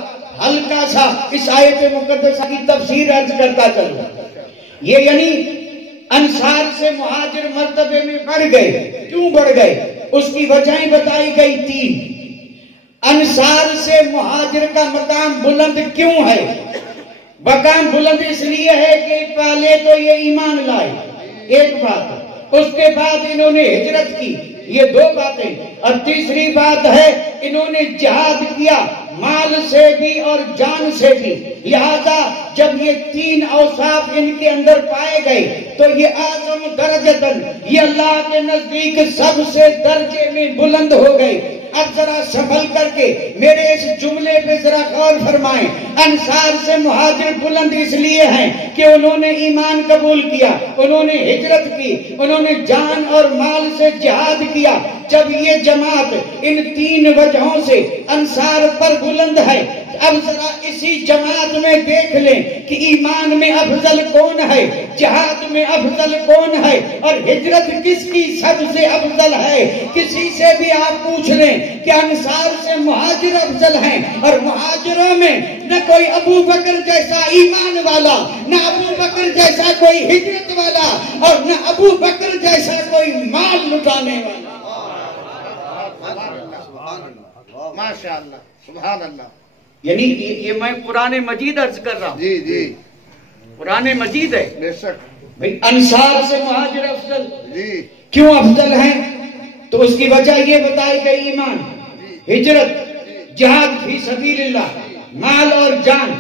ہلکا سا اس آیت مقدسہ کی تفسیر عرض کرتا چلوں۔ یہ یعنی انصار سے مہاجر مرتبے میں بڑھ گئے، کیوں بڑھ گئے؟ اس کی وجہیں بتائی گئی تین۔ انصار سے مہاجر کا مقام بلند کیوں ہے؟ مقام بلند اس لیے ہے کہ پہلے تو یہ ایمان لائے، ایک بات، اس کے بعد انہوں نے ہجرت کی، یہ دو باتیں، اور تیسری بات ہے انہوں نے جہاد کیا، مال سے بھی اور جان سے بھی۔ لہذا جب یہ تین اوصاف ان کے اندر پائے گئے تو یہ اعظم درجتاً، یہ اللہ کے نزدیک سب سے درجے میں بلند ہو گئے۔ اب ذرا سنبھل کر کے میرے اس جملے پہ ذرا غور فرمائیں۔ انصار سے مہاجر بلند اس لیے ہیں کہ انہوں نے ایمان قبول کیا، انہوں نے ہجرت کی، انہوں نے جان اور مال سے جہاد کیا۔ جب یہ جماعت ان تین وجہوں سے انصار پر بلند ہے، اب ذرا اسی جماعت میں دیکھ لیں کہ ایمان میں افضل کون ہے، جہاد میں افضل کون ہے، اور ہجرت کس کی سب سے افضل ہے۔ کسی سے بھی آپ پوچھ لیں کہ انصار سے مہاجر افضل ہیں، اور مہاجروں میں نہ کوئی ابو بکر جیسا ایمان والا، نہ ابو بکر جیسا کوئی ہجرت والا، اور نہ ابو بکر جیسا کوئی مال لٹانے والا۔ ماشاءاللہ، سبحان اللہ۔ یعنی یہ میں قرآن مجید عرض کر رہا ہوں، جی جی قرآن مجید ہے۔ بے شک بھئی انصار سے مہاجر افضل جی کیوں افضل ہیں؟ تو اس کی وجہ یہ بتائی گئی، ایمان، ہجرت، جہاد فی سبیل اللہ، مال اور جان،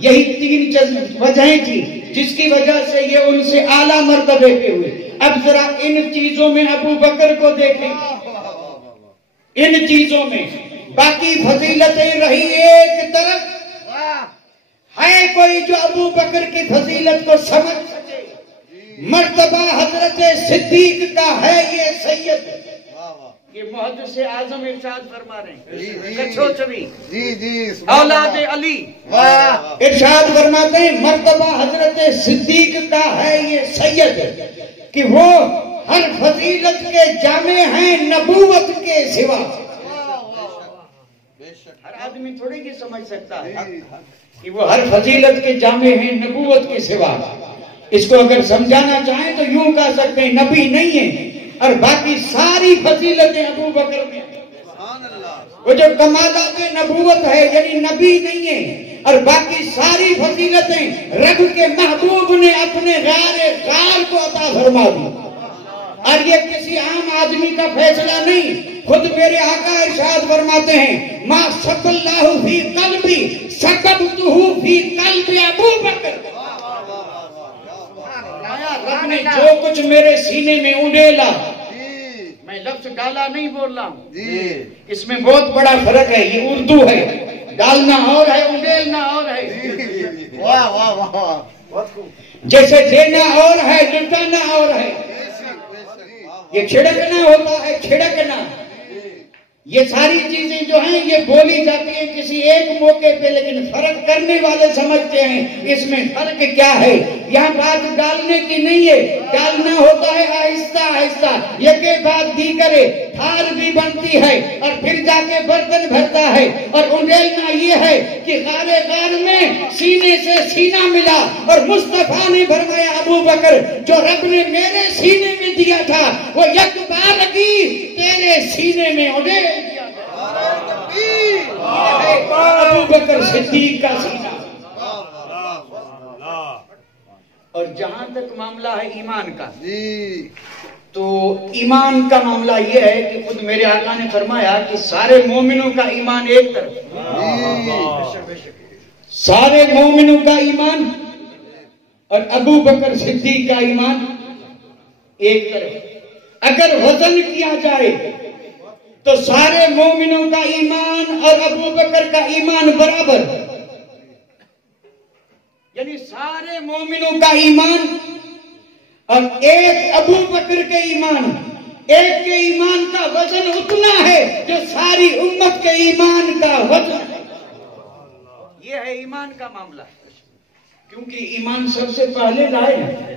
یہی تین وجہیں تھی جس کی وجہ سے یہ ان سے اعلیٰ مرتبے پہ ہوئے۔ اب ذرا ان چیزوں میں ابو بکر کو دیکھیں، ان چیزوں میں باقی فضیلتیں رہی ایک طرف، ہے کوئی جو ابو بکر کی فضیلت کو سمجھ سکے؟ مرتبہ حضرت صدیق کا ہے یہ سید، یہ محدث اعظم ارشاد فرما رہے ہیں، کچھو چوی جی جی اولاد علی ارشاد فرماتے ہیں مرتبہ حضرت صدیق کا ہے یہ سید کہ وہ ہر فضیلت کے جامع ہیں نبوت کے سوا۔ ہر آدمی تھوڑی یہ سمجھ سکتا ہے کہ وہ ہر فضیلت کے جامع ہیں نبوت کے سوا۔ اس کو اگر سمجھانا چاہیں تو یوں کہہ سکتے ہیں نبی نہیں ہے اور باقی ساری فضیلتیں ابو بکر میں ہیں۔ وہ جو کمالات نبوت ہے یعنی نبی نہیں ہے، اور باقی ساری فضیلتیں رب کے محبوب نے اپنے غار کو عطا فرما دی۔ اور یہ کسی عام آدمی کا فیصلہ نہیں، خود میرے آقا ارشاد فرماتے ہیں ما سب اللہ فی قلبی سکبتہ فی قلب ابو بکر، رب نے جو کچھ میرے سینے میں انڈیلا میں لفظ ڈالا نہیں بول رہا ہوں، اس میں بہت بڑا فرق ہے. یہ اردو ہے، ڈالنا اور ہے، انڈیلنا اور ہے. واہ واہ واہ. جیسے دینا اور ہے، لٹانا اور ہے. یہ چھڑکنا ہوتا ہے، چھڑکنا. یہ ساری چیزیں جو ہیں یہ بولی جاتی ہیں کسی ایک موقع پہ، لیکن فرق کرنے والے سمجھتے ہیں اس میں فرق کیا ہے. یہاں بات ڈالنے کی نہیں ہے، ڈالنا ہوتا ہے آہستہ آہستہ، یکے بعد دیگرے. تھال بھی بنتی ہے اور پھر جا کے برتن بھرتا ہے. اور انڈیلنا یہ ہے کہ غار غار میں سینے سے سینہ ملا اور مصطفیٰ نے فرمایا ابو بکر جو رب نے میرے سینے میں دیا تھا وہ یک بارگی تیرے سینے میں انڈیل دیا تھا. ابو بکر صدیق کا سینہ. اور جہاں تک معاملہ ہے ایمان کا، تو ایمان کا معاملہ یہ ہے کہ خود میرے آقا نے فرمایا کہ سارے مومنوں کا ایمان ایک طرف، سارے مومنوں کا ایمان اور ابو بکر صدیق کا ایمان ایک طرف. اگر وزن کیا جائے تو سارے مومنوں کا ایمان اور ابو بکر کا ایمان برابر، یعنی سارے مومنوں کا ایمان اور ایک ابو بکر کے ایمان، ایک کے ایمان کا وزن اتنا ہے جو ساری امت کے ایمان کا وزن ہے. یہ ہے ایمان کا معاملہ. کیونکہ ایمان سب سے پہلے لائے ہیں.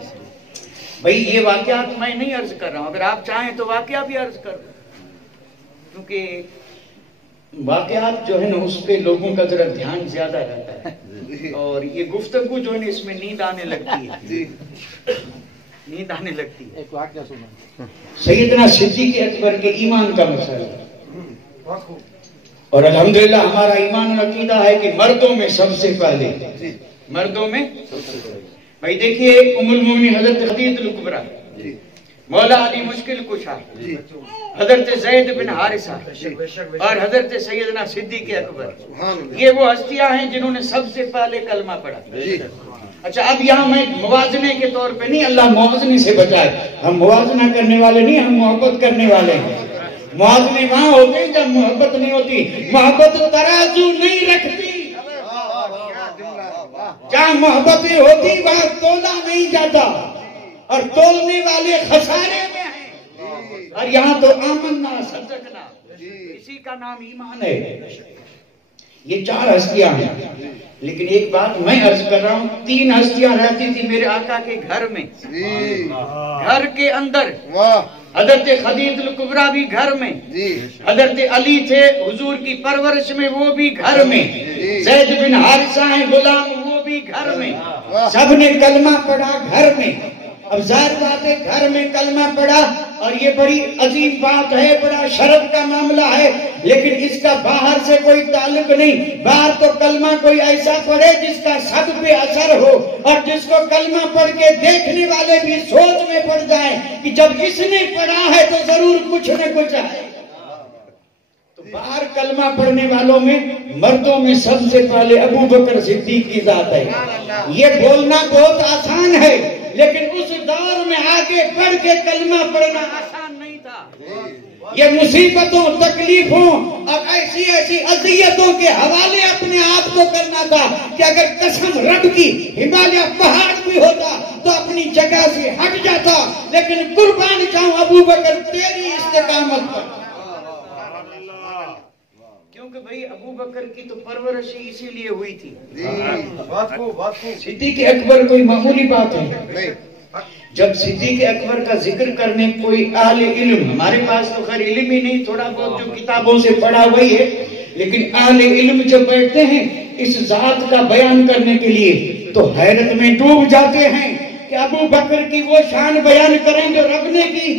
بھئی یہ واقعات میں نہیں عرض کر رہا ہوں، اگر آپ چاہیں تو واقعہ بھی عرض کر دوں، کیونکہ واقعات جو ہے نا اس پہ لوگوں کا ذرا دھیان زیادہ رہتا ہے، اور یہ گفتگو جو ہے نا اس میں نیند آنے لگتی ہے، نیند آنے لگتی ہے. ایک واقعہ سنو. سیدنا صدیق اکبر کے ایمان کا مسئلہ، اور الحمدللہ ہمارا ایمان و عقیدہ ہے کہ مردوں میں سب سے پہلے، مردوں میں بھائی دیکھیے ام المومنین حضرت خدیجہ الکبریٰ، مولا علی مشکل کشا، حضرت زید بن حارثہ اور حضرت سیدنا صدیق اکبر، یہ وہ ہستیاں ہیں جنہوں نے سب سے پہلے کلمہ پڑھا. اچھا اب یہاں میں موازنے کے طور پہ نہیں، اللہ موازنے سے بچائے، ہم موازنہ کرنے والے نہیں، ہم محبت کرنے والے ہیں. موازنے وہاں ہوتے ہیں جب محبت نہیں ہوتی. محبت ترازو نہیں رکھتی. جہاں محبتیں ہوتی وہاں تولا نہیں جاتا، اور تولنے والے خسارے میں ہیں. اور یہاں تو آمنا صدقنا، اسی کا نام ایمان ہے. یہ چار ہستیاں ہیں، لیکن ایک بات میں عرض کر رہا ہوں، تین ہستیاں رہتی تھی میرے آقا کے گھر میں، گھر کے اندر. حضرت خدیجہ الکبریٰ بھی گھر میں، حضرت علی تھے حضور کی پرورش میں وہ بھی گھر میں، زید بن حارثہ ہیں غلام وہ بھی گھر میں. سب نے کلمہ پڑھا گھر میں. اب ظاہر بات ہے گھر میں کلمہ پڑھا، اور یہ بڑی عظیم بات ہے، بڑا شرف کا معاملہ ہے، لیکن اس کا باہر سے کوئی تعلق نہیں. باہر تو کلمہ کوئی ایسا پڑھے جس کا سب پہ اثر ہو، اور جس کو کلمہ پڑھ کے دیکھنے والے بھی سوچ میں پڑ جائیں کہ جب اس نے پڑھا ہے تو ضرور کچھ نہ کچھ ہے. تو باہر کلمہ پڑھنے والوں میں مردوں میں سب سے پہلے ابو بکر صدیق کی ذات ہے. یہ بولنا بہت آسان ہے، لیکن اس دور میں آگے بڑھ کے کلمہ پڑھنا آسان نہیں تھا. یہ مصیبتوں، تکلیفوں اور ایسی ایسی اذیتوں کے حوالے اپنے آپ کو کرنا تھا کہ اگر قسم رب کی ہمالیہ پہاڑ بھی ہوتا تو اپنی جگہ سے ہٹ جاتا، لیکن قربان جاؤں ابو بکر تیری استقامت پر. کیونکہ بھئی ابو بکر کی تو پرورش اسی لیے ہوئی تھی. صدیق اکبر کوئی معمولی بات ہے. جب صدیق اکبر کا ذکر کرنے کوئی اہل علم، ہمارے پاس تو خیر علم ہی نہیں، تھوڑا بہت جو کتابوں سے پڑھا وہی ہے، لیکن اہل علم جب بیٹھتے ہیں اس ذات کا بیان کرنے کے لیے تو حیرت میں ڈوب جاتے ہیں کہ ابو بکر کی وہ شان بیان کریں جو رب نے کی،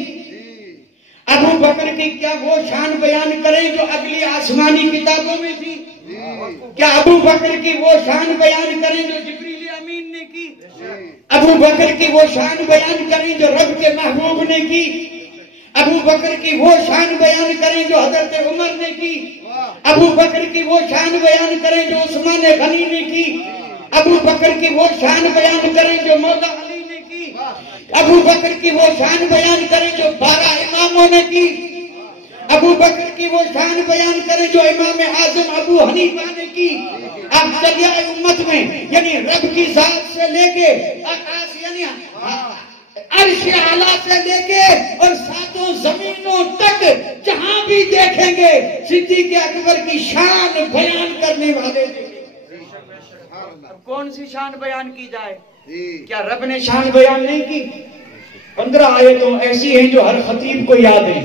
ابو بکر کی کیا وہ شان بیان کریں جو اگلی آسمانی کتابوں میں تھی، کیا ابو بکر کی وہ شان بیان کریں جو جبریل امین نے کی، ابو بکر کی وہ شان بیان کریں جو رب کے محبوب نے کی، ابو بکر کی وہ شان بیان کریں جو حضرت عمر نے کی، ابو بکر کی وہ شان بیان کریں جو عثمان غنی نے کی، ابو بکر کی وہ شان بیان کریں جو مولا علی نے کی، ابو بکر کی وہ شان بیان کریں جو 12 اماموں نے کی. ابو بکر کی وہ شان بیان کریں جو امام اعظم ابو حنیفہ نے کی. اب چلیے امت میں یعنی رب کی ذات سے لے کے آکاش یعنی عرش اعلیٰ سے لے کے اور ساتوں زمینوں تک جہاں بھی دیکھیں گے صدیق اکبر کی شان بیان کرنے والے. اب کون سی شان بیان کی جائے؟ کیا رب نے شان بیان نہیں کی؟ 15 آیتوں ایسی ہیں جو ہر خطیب کو یاد ہیں.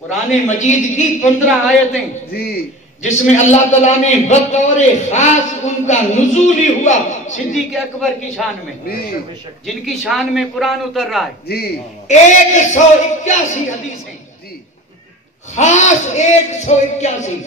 قرآن مجید کی 15 آیتیں جس میں اللہ تعالیٰ نے بطور خاص ان کا نزول ہی ہوا صدیق اکبر کی شان میں، جن کی شان میں قرآن اتر رہا ہے. 181 حدیثیں خاص 181.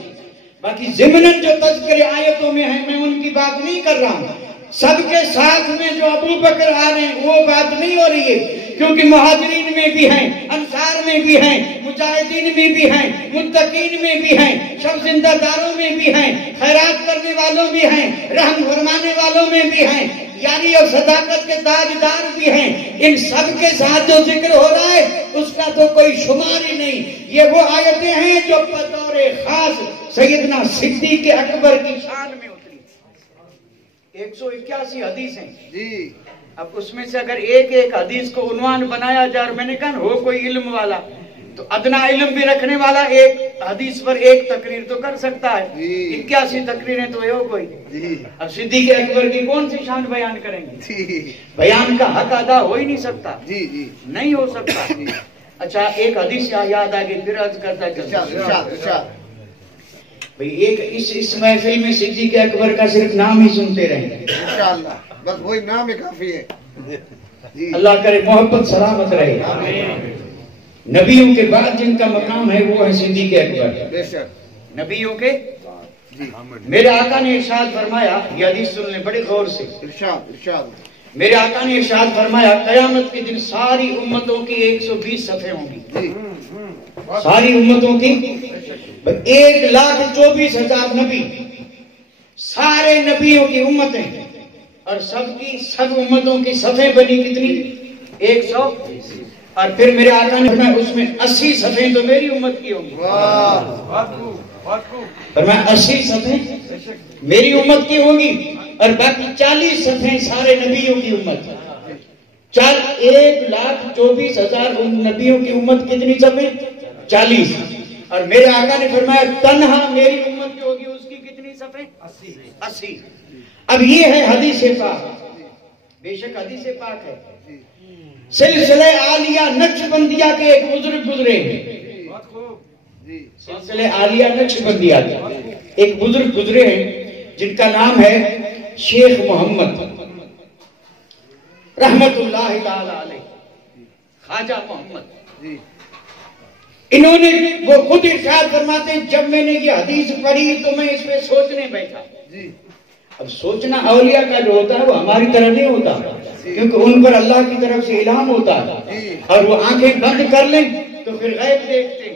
باقی ضمناً جو تذکرے آیتوں میں ہیں میں ان کی بات نہیں کر رہا ہوں. سب کے ساتھ میں جو ابو بکر آ رہے ہیں وہ بات نہیں ہو رہی ہے، کیونکہ مہاجرین میں بھی ہیں، انصار میں بھی ہیں، مجاہدین میں بھی ہیں، متقین میں بھی ہیں، شب زندہ داروں میں بھی ہیں، خیرات کرنے والوں بھی ہیں، رحم فرمانے والوں میں بھی ہیں، یاری اور صداقت کے تاجدار بھی ہیں. ان سب کے ساتھ جو ذکر ہو رہا ہے اس کا تو کوئی شمار ہی نہیں. یہ وہ آیتیں ہیں جو بطور خاص سیدنا صدیق اکبر کی شان میں اتری. 181 حدیثیں. اب اس میں سے اگر ایک ایک حدیث کو عنوان بنایا جائے، اور میں نے کہا ہو کوئی علم والا تو ادنا علم بھی رکھنے والا ایک حدیث پر ایک تقریر تو کر سکتا ہے. 81 تقریریں تو ہو کوئی. اب صدیق اکبر کی کون سی شان بیان کریں گے؟ بیان کا حق ادا ہو ہی نہیں سکتا، نہیں ہو سکتا. اچھا ایک حدیث یاد آ گئی پھر عرض کرتا چلتا. بھئی ایک اس محفل میں صدیق اکبر کا صرف نام ہی سنتے رہیں انشاءاللہ، بس وہی نام ہی کافی ہے. اللہ کرے محبت سلامت رہے. نبیوں کے بعد جن کا مقام ہے وہ ہے صدیق اکبر. بے شک نبیوں کے میرے آقا نے ارشاد فرمایا، یہ حدیث سن لیں بڑے غور سے. ارشاد میرے آقا نے ارشاد فرمایا قیامت کے دن ساری امتوں کی 120 صفحے ہوں گی. ساری امتوں کی 1,24,000 نبی، سارے نبیوں کی امتیں اور سب امتوں کی صفحے بنی کتنی؟ 100. اور پھر میرے آقا نے فرمایا اس میں 80 صفحے تو میری امت کی ہوں گی. فرمایا 80 صفحے میری امت کی ہوں گی اور باقی 40 صفحے سارے نبیوں کی امت. 1,24,000 نبیوں کی امت کتنی صفحے؟ 40. اور میرے آقا نے فرمایا تنہا میری امت جو ہوگی اس کی کتنی صفحے؟ 80. اب یہ ہے حدیث پاک. بے شک حدیث پاک ہے. سلسلہ عالیہ نقشبندیہ کے ایک بزرگ گزرے ہیں. سلسلہ عالیہ نقشبندیہ کے ایک بزرگ گزرے ہیں جن کا نام ہے شیخ محمد رحمت اللہ تعالی علیہ، خواجہ محمد. انہوں نے وہ خود ارشاد فرماتے ہیں جب میں نے یہ حدیث پڑھی تو میں اس پہ سوچنے بیٹھا. اب سوچنا اولیاء کا جو ہوتا ہے وہ ہماری طرح نہیں ہوتا، کیونکہ ان پر اللہ کی طرف سے الہام ہوتا ہے اور وہ آنکھیں بند کر لیں تو پھر غیب دیکھتے ہیں،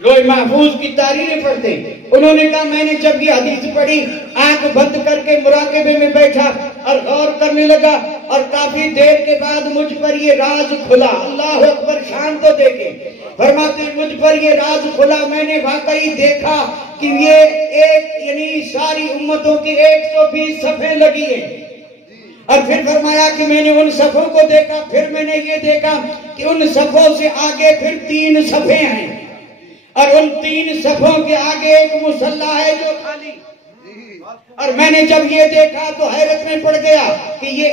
لوح محفوظ کی تحریریں پڑھتے ہیں. انہوں نے کہا میں نے جب یہ حدیث پڑھی آنکھ بند کر کے مراقبے میں بیٹھا اور غور کرنے لگا اور کافی دیر کے بعد مجھ پر یہ راز کھلا. اللہ اکبر، شان تو دیکھیں. فرماتے ہیں مجھ پر یہ راز کھلا، میں نے واقعی دیکھا کہ یہ ایک یعنی ساری امتوں کی 120 صفحے لگی ہیں. اور پھر فرمایا کہ میں نے ان صفوں کو دیکھا، پھر میں نے یہ دیکھا کہ ان صفوں سے آگے پھر 3 صفحے ہیں اور ان 3 صفوں کے آگے ایک مصلی ہے جو خالی. اور میں نے جب یہ دیکھا تو حیرت میں پڑ گیا کہ یہ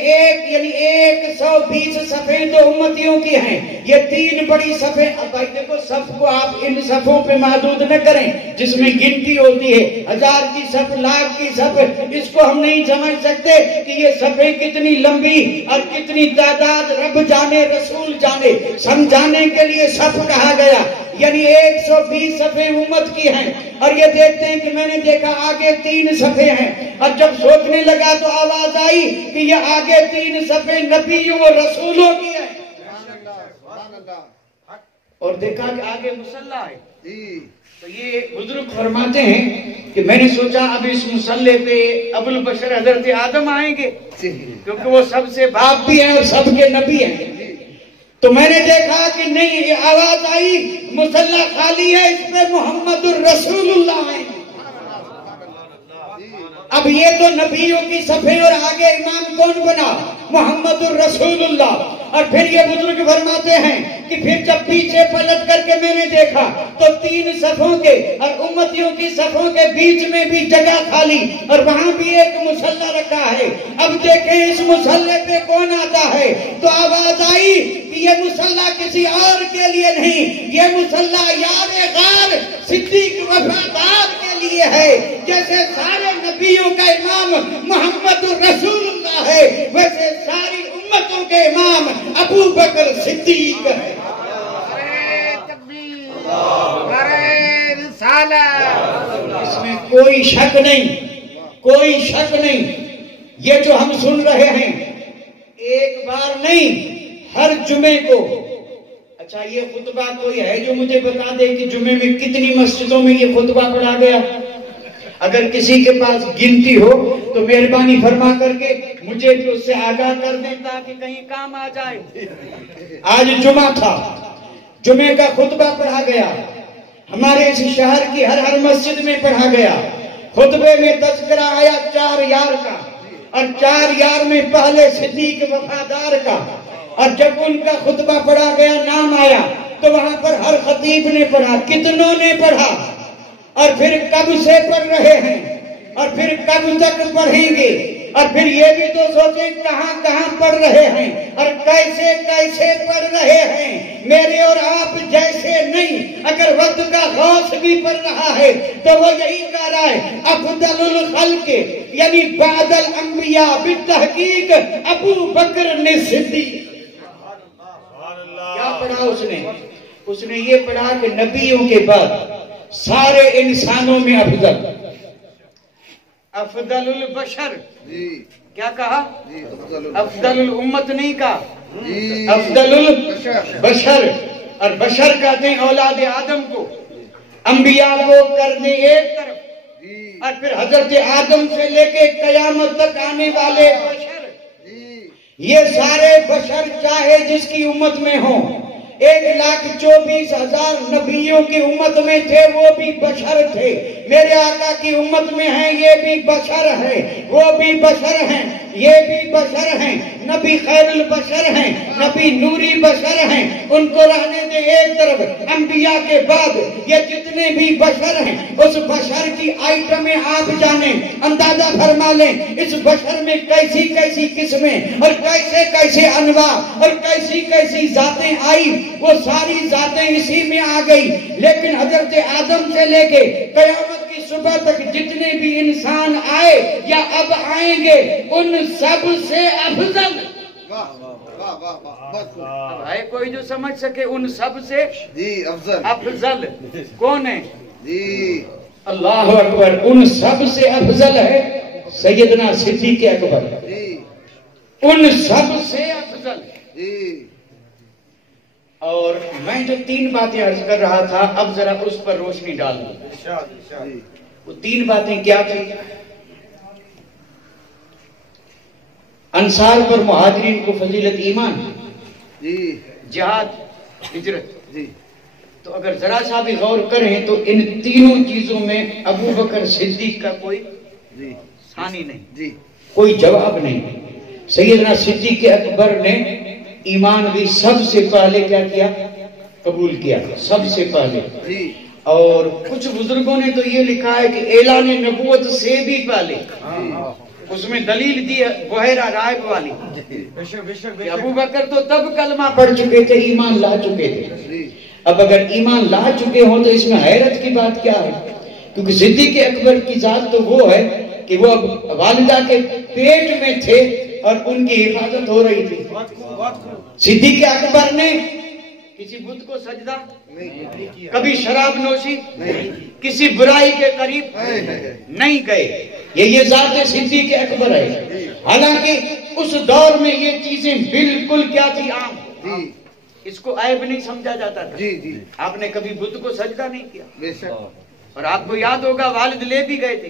یعنی 120 صفحے تو امتیوں کی ہیں، یہ 3 بڑی صفحے. اب بھائی دیکھو صف کو آپ ان صفوں پہ محدود نہ کریں جس میں گنتی ہوتی ہے، 1000 کی صف، لاکھ کی صف. اس کو ہم نہیں سمجھ سکتے کہ یہ صفحے کتنی لمبی اور کتنی تعداد رب جانے رسول جانے. سمجھانے کے لیے صف کہا گیا، یعنی 120 صفحے امت کی ہیں. اور یہ دیکھتے ہیں کہ میں نے دیکھا آگے 3 صفحے ہیں. اور جب سوچنے لگا تو آواز آئی کہ یہ آگے 3 صفحے نبیوں اور رسولوں کی ہیں. اور دیکھا کہ آگے مصلی ہے. تو یہ بزرگ فرماتے ہیں کہ میں نے سوچا اب اس مصلی پہ ابو البشر حضرت آدم آئیں گے کیونکہ وہ سب سے باپ بھی ہیں اور سب کے نبی ہیں. تو میں نے دیکھا کہ نہیں، آواز آئی مصلی خالی ہے، اس پہ محمد الرسول اللہ ہے۔ اب یہ تو نبیوں کی صفیں، اور آگے امام کون بنا؟ محمد الرسول اللہ۔ اور پھر یہ بزرگ فرماتے ہیں کہ پھر جب پیچھے پلٹ کر کے میں نے دیکھا تو 3 صفوں کے اور امتیوں کی صفوں کے بیچ میں بھی جگہ خالی، اور وہاں بھی ایک مصلی رکھا ہے۔ اب دیکھیں اس مصلی پہ کون آتا ہے؟ تو آواز آئی کہ یہ مصلی کسی اور کے لیے نہیں، یہ مصلی یار غار صدیق وفادار کے لیے ہے۔ جیسے سارے نبیوں کا امام محمد الرسول اللہ ہے، ویسے ساری امتوں کے امام ابو بکر صدیق ہے۔ اس میں کوئی شک نہیں، کوئی شک نہیں۔ یہ جو ہم سن رہے ہیں ایک بار نہیں، ہر جمعے کو۔ اچھا یہ خطبہ کوئی ہے جو مجھے بتا دے کہ جمعے میں کتنی مسجدوں میں یہ خطبہ پڑھا گیا؟ اگر کسی کے پاس گنتی ہو تو مہربانی فرما کر کے مجھے بھی اس سے آگاہ کر دیں تاکہ کہیں کام آ جائے۔ آج جمعہ تھا، جمعے کا خطبہ پڑھا گیا، ہمارے اس شہر کی ہر مسجد میں پڑھا گیا۔ خطبے میں تذکرہ آیا 4 یار کا، اور 4 یار میں پہلے صدیق وفادار کا۔ اور جب ان کا خطبہ پڑھا گیا، نام آیا، تو وہاں پر ہر خطیب نے پڑھا، کتنوں نے پڑھا، اور پھر کب سے پڑھ رہے ہیں، اور پھر کب تک پڑھیں گے، اور پھر یہ بھی تو سوچیں کہاں کہاں پڑھ رہے ہیں اور کیسے کیسے پڑھ رہے ہیں۔ میرے اور آپ جیسے نہیں، اگر وقت کا غوث بھی پڑھ رہا ہے تو وہ یہی کہہ رہا ہے افضل الخلق یعنی بعد الانبیاء بالتحقیق ابو بکر نے صدیق۔ کیا پڑھا اس نے؟ اس نے یہ پڑھا کہ نبیوں کے بعد سارے انسانوں میں افضل البشر، کیا کہا؟ افضل الامت نہیں کہا، افضل البشر۔ اور بشر کہتے ہیں اولاد آدم کو، انبیاء کو کرنے ایک طرف، اور پھر حضرت آدم سے لے کے قیامت تک آنے والے بشر، یہ سارے بشر چاہے جس کی امت میں ہوں۔ 1,24,000 نبیوں کی امت میں تھے، وہ بھی بشر تھے۔ میرے آقا کی امت میں ہیں، یہ بھی بشر ہے، وہ بھی بشر ہیں، یہ بھی بشر ہیں۔ نبی خیر البشر ہیں، نبی نوری بشر ہیں، ان کو رہنے دے ایک طرف۔ انبیاء کے بعد یہ جتنے بھی بشر ہیں، اس بشر کی آئٹمیں آپ جانیں، اندازہ فرما لیں اس بشر میں کیسی کیسی قسمیں اور کیسے کیسے انواع اور کیسی کیسی ذاتیں آئی، وہ ساری ذاتیں اسی میں آ گئی۔ لیکن حضرت آدم سے لے کے قیامت کی صبح تک جتنے بھی انسان آئے یا اب آئیں گے، ان سب سے افضل، اب ہے کوئی جو سمجھ سکے ان سب سے افضل کون ہے؟ اللہ اکبر، ان سب سے افضل ہے سیدنا صدیق اکبر، ان سب سے افضل۔ اور میں جو 3 باتیں عرض کر رہا تھا، اب ذرا اس پر روشنی ڈال دوں۔ وہ 3 باتیں کیا تھی؟ انصار پر مہاجرین کو فضیلت ایمان، جہاد، ہجرت۔ تو اگر ذرا سا بھی غور کریں تو ان تینوں چیزوں میں ابو بکر صدیق کا کوئی ثانی نہیں، کوئی جواب نہیں۔ سیدنا صدیق اکبر نے ایمان بھی سب سے پہلے کیا کیا؟ قبول کیا، سب سے پہلے۔ اور کچھ بزرگوں نے تو یہ لکھا ہے کہ اعلان نبوت سے بھی پہلے، اس میں دلیل دی بحیرہ رائب والی کہ ابو بکر تو تب کلمہ پڑھ چکے تھے، ایمان لا چکے تھے۔ اب اگر ایمان لا چکے ہوں تو اس میں حیرت کی بات کیا ہے؟ کیونکہ صدیق اکبر کی ذات تو وہ ہے کہ وہ اب والدہ کے پیٹ میں تھے اور ان کی حفاظت ہو رہی تھی۔ صدیق اکبر نے کسی بت کو سجدہ کبھی شراب نوشی کسی برائی کے قریب نہیں گئے، یہ ذات صدیق اکبر ہے۔ حالانکہ اس دور میں یہ چیزیں بالکل کیا تھی؟ عام، اس کو عیب نہیں سمجھا جاتا تھا۔ آپ نے کبھی بت کو سجدہ نہیں کیا، اور آپ کو یاد ہوگا والد لے بھی گئے تھے،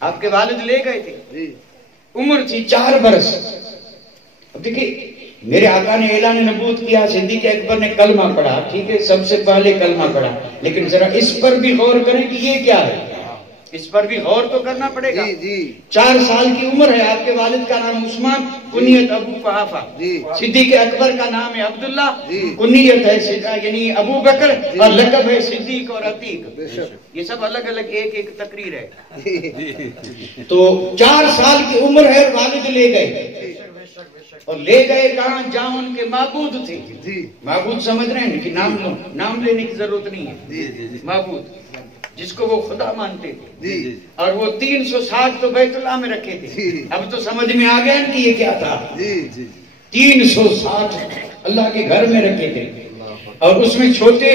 آپ کے والد لے گئے تھے، عمر تھی 4 برس۔ اب دیکھیں میرے آقا نے اعلان نبوت کیا، صدیق اکبر نے کلمہ پڑھا، ٹھیک ہے، سب سے پہلے کلمہ پڑھا، لیکن ذرا اس پر بھی غور کریں کہ یہ کیا ہے، اس پر بھی غور تو کرنا پڑے گا۔ 4 سال کی عمر ہے، آپ کے والد کا نام عثمان، کنیت ابو قحافہ، صدیق اکبر کا نام ہے عبداللہ، کنیت ہے یعنی ابو بکر، اور لقب ہے صدیق اور عتیق۔ یہ سب الگ الگ ایک ایک تقریر ہے۔ تو 4 سال کی عمر ہے اور والد لے گئے، اور لے گئے کہاں؟ جہاں ان کے معبود تھے۔ معبود سمجھ رہے ہیں کہ نام لینے کی ضرورت نہیں ہے، معبود جس کو وہ خدا مانتے تھے، اور وہ 360 تو بیت اللہ میں رکھے تھے۔ اب تو سمجھ میں آ گیا کہ یہ کیا تھا، 360 اللہ کے گھر میں رکھے تھے، اور اس میں چھوٹے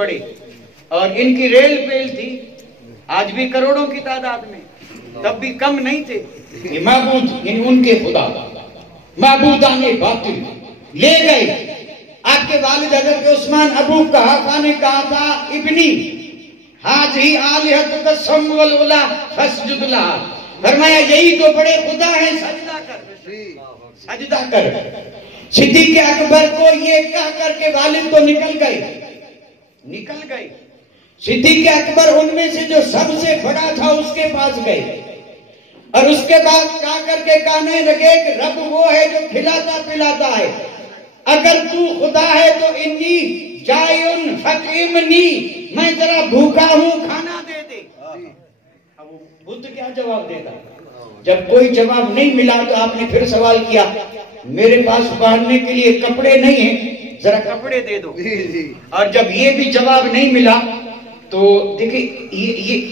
بڑے، اور ان کی ریل پیل تھی، آج بھی کروڑوں کی تعداد میں، تب بھی کم نہیں تھے۔ یہ معبود یعنی ان کے خدا، معبودان باطل لے گئے۔ آپ کے والد حضرت عثمان ابو قحافہ نے کہا تھا، ابنی ہذہ آلہتک السم والعلا فاسجد لہا، فرمایا یہی تو بڑے خدا ہیں، سجدہ کر۔ صدیق اکبر کو یہ کہہ کر کے والد تو نکل گئے۔ صدیق اکبر ان میں سے جو سب سے بڑا تھا اس کے پاس گئے، اور اس کے بعد کہا کر کے کہنے لگے کہ رب وہ ہے جو کھلاتا پلاتا ہے، اگر تو خدا ہے تو انی جائن فقیمنی، میں ذرا بھوکا ہوں، کھانا دے دے۔ اب بدھ کیا جواب دیتا؟ جب کوئی جواب نہیں ملا تو آپ نے پھر سوال کیا، میرے پاس پہننے کے لیے کپڑے نہیں ہیں، ذرا کپڑے دے دو۔ اور جب یہ بھی جواب نہیں ملا تو دیکھیں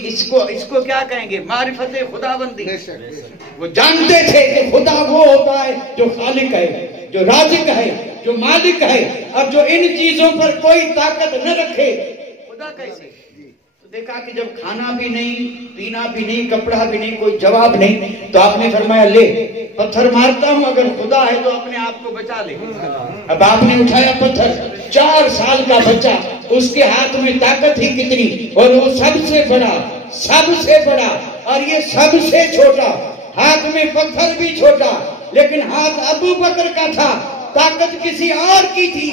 اس کو کیا کہیں گے؟ معرفت خداوندی۔ وہ جانتے تھے کہ خدا وہ ہوتا ہے جو خالق ہے، جو رازق ہے، جو مالک ہے، اور جو ان چیزوں پر کوئی طاقت نہ رکھے۔ خدا کیسے؟ تو دیکھا کہ جب کھانا بھی نہیں، پینا بھی نہیں، کپڑا بھی نہیں، کوئی جواب نہیں، تو آپ نے فرمایا لے پتھر مارتا ہوں، اگر خدا ہے تو اپنے آپ کو بچا لے۔ اب آپ نے اٹھایا پتھر، 4 سال کا بچہ، اس کے ہاتھ میں طاقت ہی کتنی، اور وہ سب سے بڑا اور یہ سب سے چھوٹا، ہاتھ میں پتھر بھی چھوٹا، لیکن ہاتھ ابو بکر کا تھا، طاقت کسی اور کی تھی،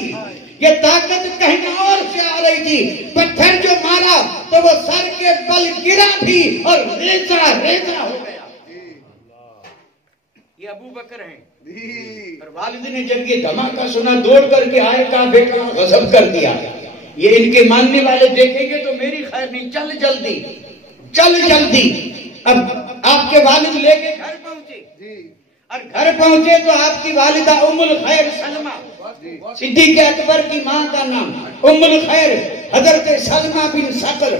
یہ طاقت کہیں اور سے آ رہی تھی۔ پتھر جو مارا تو وہ سر کے بل گرا بھی اور ریزہ ہو گیا۔ یہ ابو بکر ہیں۔ اور والد نے جب یہ دھماکہ سنا دوڑ کر کے آئے، کہا بیٹا غضب کر دیا، یہ ان کے ماننے والے دیکھیں گے تو میری خیر نہیں، چل جلدی۔ اب آپ کے والد لے کے گھر پہنچے، اور گھر پہنچے تو آپ کی والدہ ام الخیر سلمہ، صدیق اکبر کی ماں کا نام ام الخیر حضرت سلمہ بن صقر۔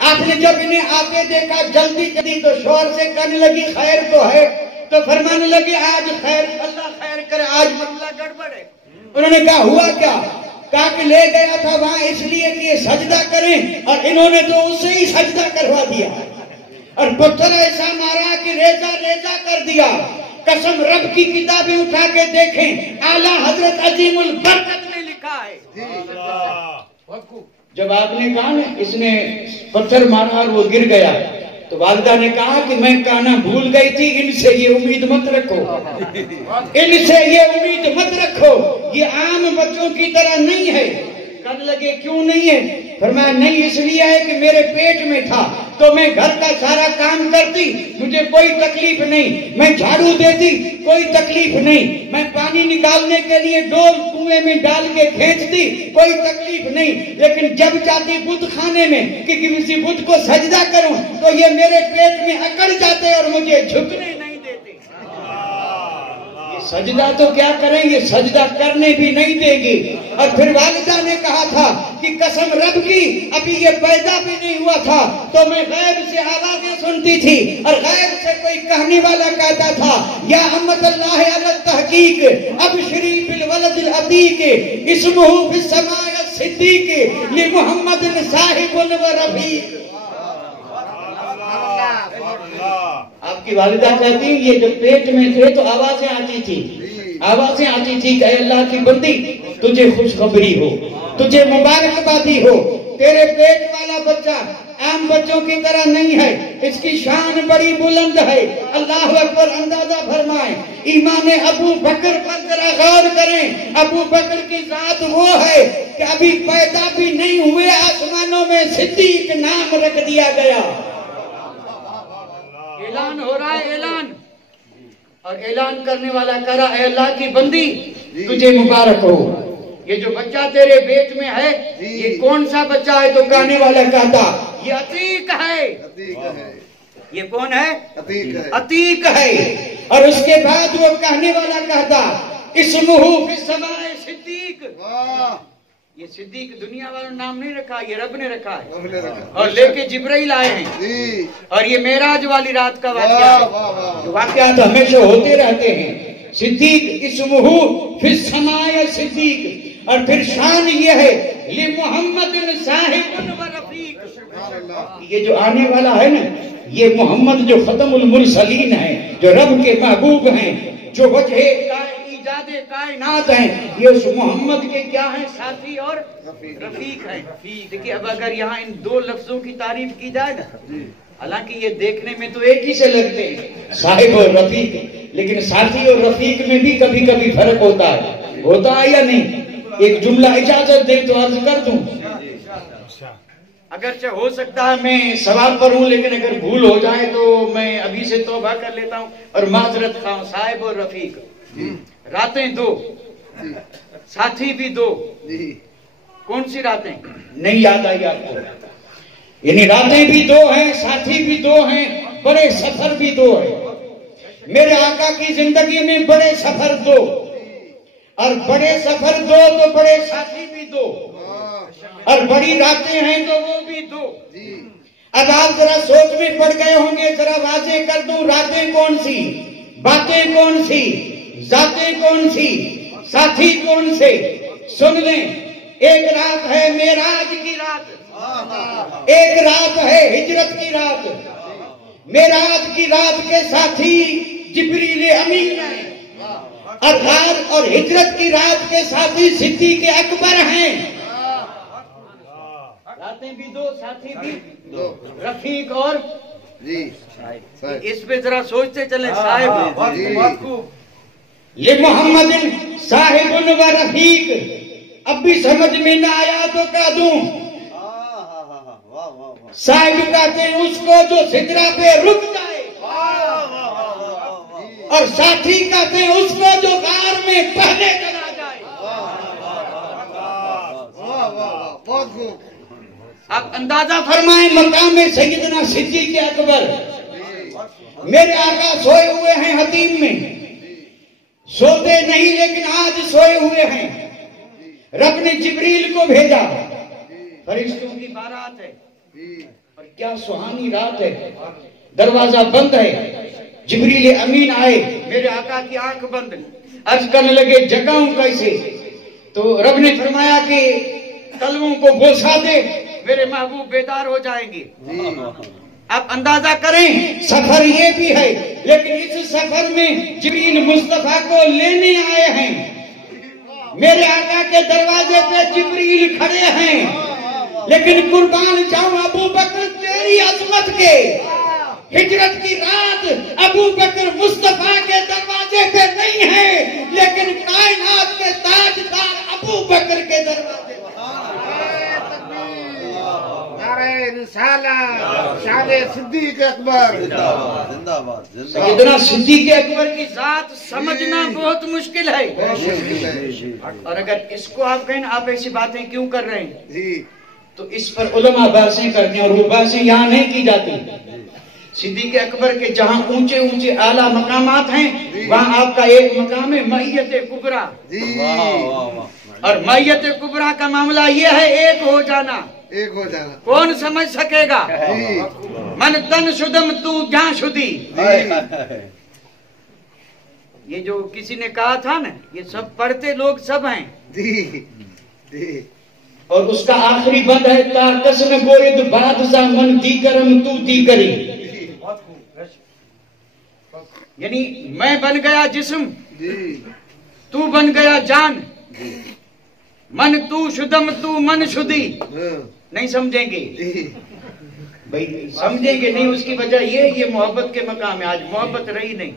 آپ نے جب انہیں آتے دیکھا جلدی تو شوہر سے کہنے لگی خیر تو ہے، تو فرمانے لگے آج خیر، اللہ خیر کرے، آج مسئلہ گڑبڑ ہے۔ انہوں نے کہا ہوا کیا؟ کہا کہ لے گیا تھا وہاں اس لیے کہ یہ سجدہ کریں، اور انہوں نے تو اسے ہی سجدہ کروا دیا، اور پتھر ایسا مارا کہ ریزہ کر دیا۔ قسم رب کی کتابیں اٹھا کے دیکھیں، اعلیٰ حضرت عظیم البرکت نے لکھا ہے۔ جب آپ نے کہا نا اس نے پتھر مارا اور وہ گر گیا، تو والدہ نے کہا کہ میں کہنا بھول گئی تھی، ان سے یہ امید مت رکھو، یہ عام بچوں کی طرح نہیں ہے۔ کہنے لگے کیوں نہیں ہے؟ فرمایا نہیں اس لیے ہے کہ میرے پیٹ میں تھا تو میں گھر کا سارا کام کرتی، مجھے کوئی تکلیف نہیں، میں جھاڑو دیتی، کوئی تکلیف نہیں، میں پانی نکالنے کے لیے ڈول کنویں میں ڈال کے کھینچتی، کوئی تکلیف نہیں، لیکن جب جاتی بت خانے میں کہ کسی بت کو سجدہ کروں تو یہ میرے پیٹ میں اکڑ جاتے اور مجھے جھکنے نہیں دیتے۔ سجدہ تو کیا کریں گے، سجدہ کرنے بھی نہیں دے گی۔ اور پھر والدہ نے کہا تھا کہ قسم رب کی ابھی یہ پیدا بھی نہیں ہوا تھا تو میں غیب سے آوازیں سنتی تھی، اور غیب سے کوئی کہنے والا کہتا تھا یا امت اللہ علی التحقیق ابشری بالولد العتیق اسمہ فی السماء الصدیق لمحمد صاحب و رفیق۔ آپ کی والدہ کہتی ہیں یہ جب پیٹ میں تھے تو آوازیں آتی تھی کہ اے اللہ کی بندی تجھے خوشخبری ہو، تجھے مبارکبادی ہو، تیرے پیٹ والا بچہ عام بچوں کی طرح نہیں ہے، اس کی شان بڑی بلند ہے، اللہ اکبر اندازہ فرمائیں ایمان ابو بکر پر ذرا غور کریں. ابو بکر کی ذات وہ ہے کہ ابھی پیدا بھی نہیں ہوئے آسمانوں میں صدیق نام رکھ دیا گیا. اعلان ہو رہا ہے اعلان، اور اعلان کرنے والا کرا اے اللہ کی بندی تجھے مبارک ہو. یہ جو بچہ تیرے پیٹ میں ہے یہ کون سا بچہ ہے؟ تو کہنے والا کہتا یہ عتیق ہے. یہ کون ہے؟ عتیق ہے. اور اس کے بعد وہ کہنے والا کہتا اسمہ فی السماء صدیق. یہ صدیق دنیا والوں نے نام نہیں رکھا، یہ رب نے رکھا ہے. اور لے کے جبرائیل آئے ہیں، اور یہ معراج والی رات کا واقعہ ہے. واقعات ہمیشہ ہوتے رہتے ہیں. صدیق اسمہ فی السماء صدیق. اور پھر شان یہ ہے لمحمد صاحب و رفیق. یہ جو آنے والا ہے نا یہ محمد جو ختم المرسلین ہیں، جو رب کے محبوب ہیں، جو وجہ ایجاد کائنات ہیں، یہ اس محمد کے کیا ہیں؟ ساتھی اور رفیق ہیں. دیکھیے اب اگر یہاں ان دو لفظوں کی تعریف کی جائے نا، حالانکہ یہ دیکھنے میں تو ایک ہی سے لگتے ہیں صاحب اور رفیق، لیکن ساتھی اور رفیق میں بھی کبھی کبھی فرق ہوتا ہے یا نہیں؟ ایک جملہ اجازت دے تو عرض کر دوں. اگرچہ ہو سکتا ہے میں سوال پر ہوں، لیکن اگر بھول ہو جائے تو میں ابھی سے توبہ کر لیتا ہوں اور معذرت خواہ ہوں. صاحب اور رفیق، راتیں دو، ساتھی بھی دو. کون سی راتیں؟ نہیں یاد آئی آپ کو؟ یعنی راتیں بھی دو ہیں، ساتھی بھی دو ہیں، بڑے سفر بھی دو ہیں. میرے آقا کی زندگی میں بڑے سفر دو، اور بڑے سفر دو تو بڑے ساتھی بھی دو، اور بڑی راتیں ہیں تو وہ بھی دو. اب آپ ذرا سوچ میں پڑ گئے ہوں گے، ذرا واضح کر دوں راتیں کون سی، باتیں کون سی، ذاتیں کون سی، ساتھی کون سے. سن لیں، ایک رات ہے معراج کی رات، ایک رات ہے ہجرت کی رات. معراج کی رات کے ساتھی جبریل امین ہیں، اور ہجرت کی رات کے ساتھی صدیق اکبر ہیں. راتیں بھی دو، ساتھی بھی دو، رفیق اور اس پہ ذرا سوچتے چلیں. صاحب یہ محمد صاحب و رفیق. اب بھی سمجھ میں نہ آیا تو کہہ دوں صاحب کہتے ہیں اس کو جو سدرا پہ رک جائے، اور ساتھی کہتے ہیں اس کو جو غار میں پہلے چلا جائے. بہت خوب. آپ اندازہ فرمائیں مقام سیدنا صدیق اکبر. میرے آقا سوئے ہوئے ہیں حتیم میں، سوتے نہیں لیکن آج سوئے ہوئے ہیں. رب نے جبریل کو بھیجا، فرشتوں کی بارات ہے، اور کیا سہانی رات ہے. دروازہ بند ہے، جبریل امین آئے، میرے آقا کی آنکھ بند، عرض کرنے لگے جگاؤں کیسے؟ تو رب نے فرمایا کہ کلموں کو بوسا دے، میرے محبوب بیدار ہو جائیں گے. آپ اندازہ کریں سفر یہ بھی ہے، لیکن اس سفر میں جبریل مصطفیٰ کو لینے آئے ہیں. میرے آقا کے دروازے پہ جبریل کھڑے ہیں، لیکن قربان جاؤں ابو بکر تیری عظمت کے، ہجرت کی رات ابو بکر مصطفیٰ کے دروازے پہ نہیں ہے، لیکن کائنات کے تاجدار ابو بکر کے دروازے پہ. نعرہ رسالت، شان صدیق اکبر. سیدنا صدیق اکبر کی ذات سمجھنا بہت مشکل ہے. اور اگر اس کو آپ کہیں آپ ایسی باتیں کیوں کر رہے ہیں تو اس پر علماء بحثیں کرتے ہیں، اور وہ بحثیں یہاں نہیں کی جاتی. صدیق اکبر کے جہاں اونچے اونچے اعلیٰ مقامات ہیں وہاں آپ کا ایک مقام ہے معیت کبریٰ. اور معیت کبریٰ کا معاملہ یہ ہے ایک ہو جانا. ایک ہو جانا کون سمجھ سکے گا؟ من تن شدم تو جہاں شدی. یہ جو کسی نے کہا تھا نا یہ سب پڑھتے لوگ سب ہیں. اور اس کا آخری بند ہے تا قسم گوید بادشاہ من دیگرم تو دیگری. یعنی میں بن گیا جسم، تو بن گیا جان. من تو شدم تو من شدی. نہیں سمجھیں گے. بھائی سمجھیں گے نہیں، اس کی وجہ یہ محبت کے مقام ہے، آج محبت رہی نہیں،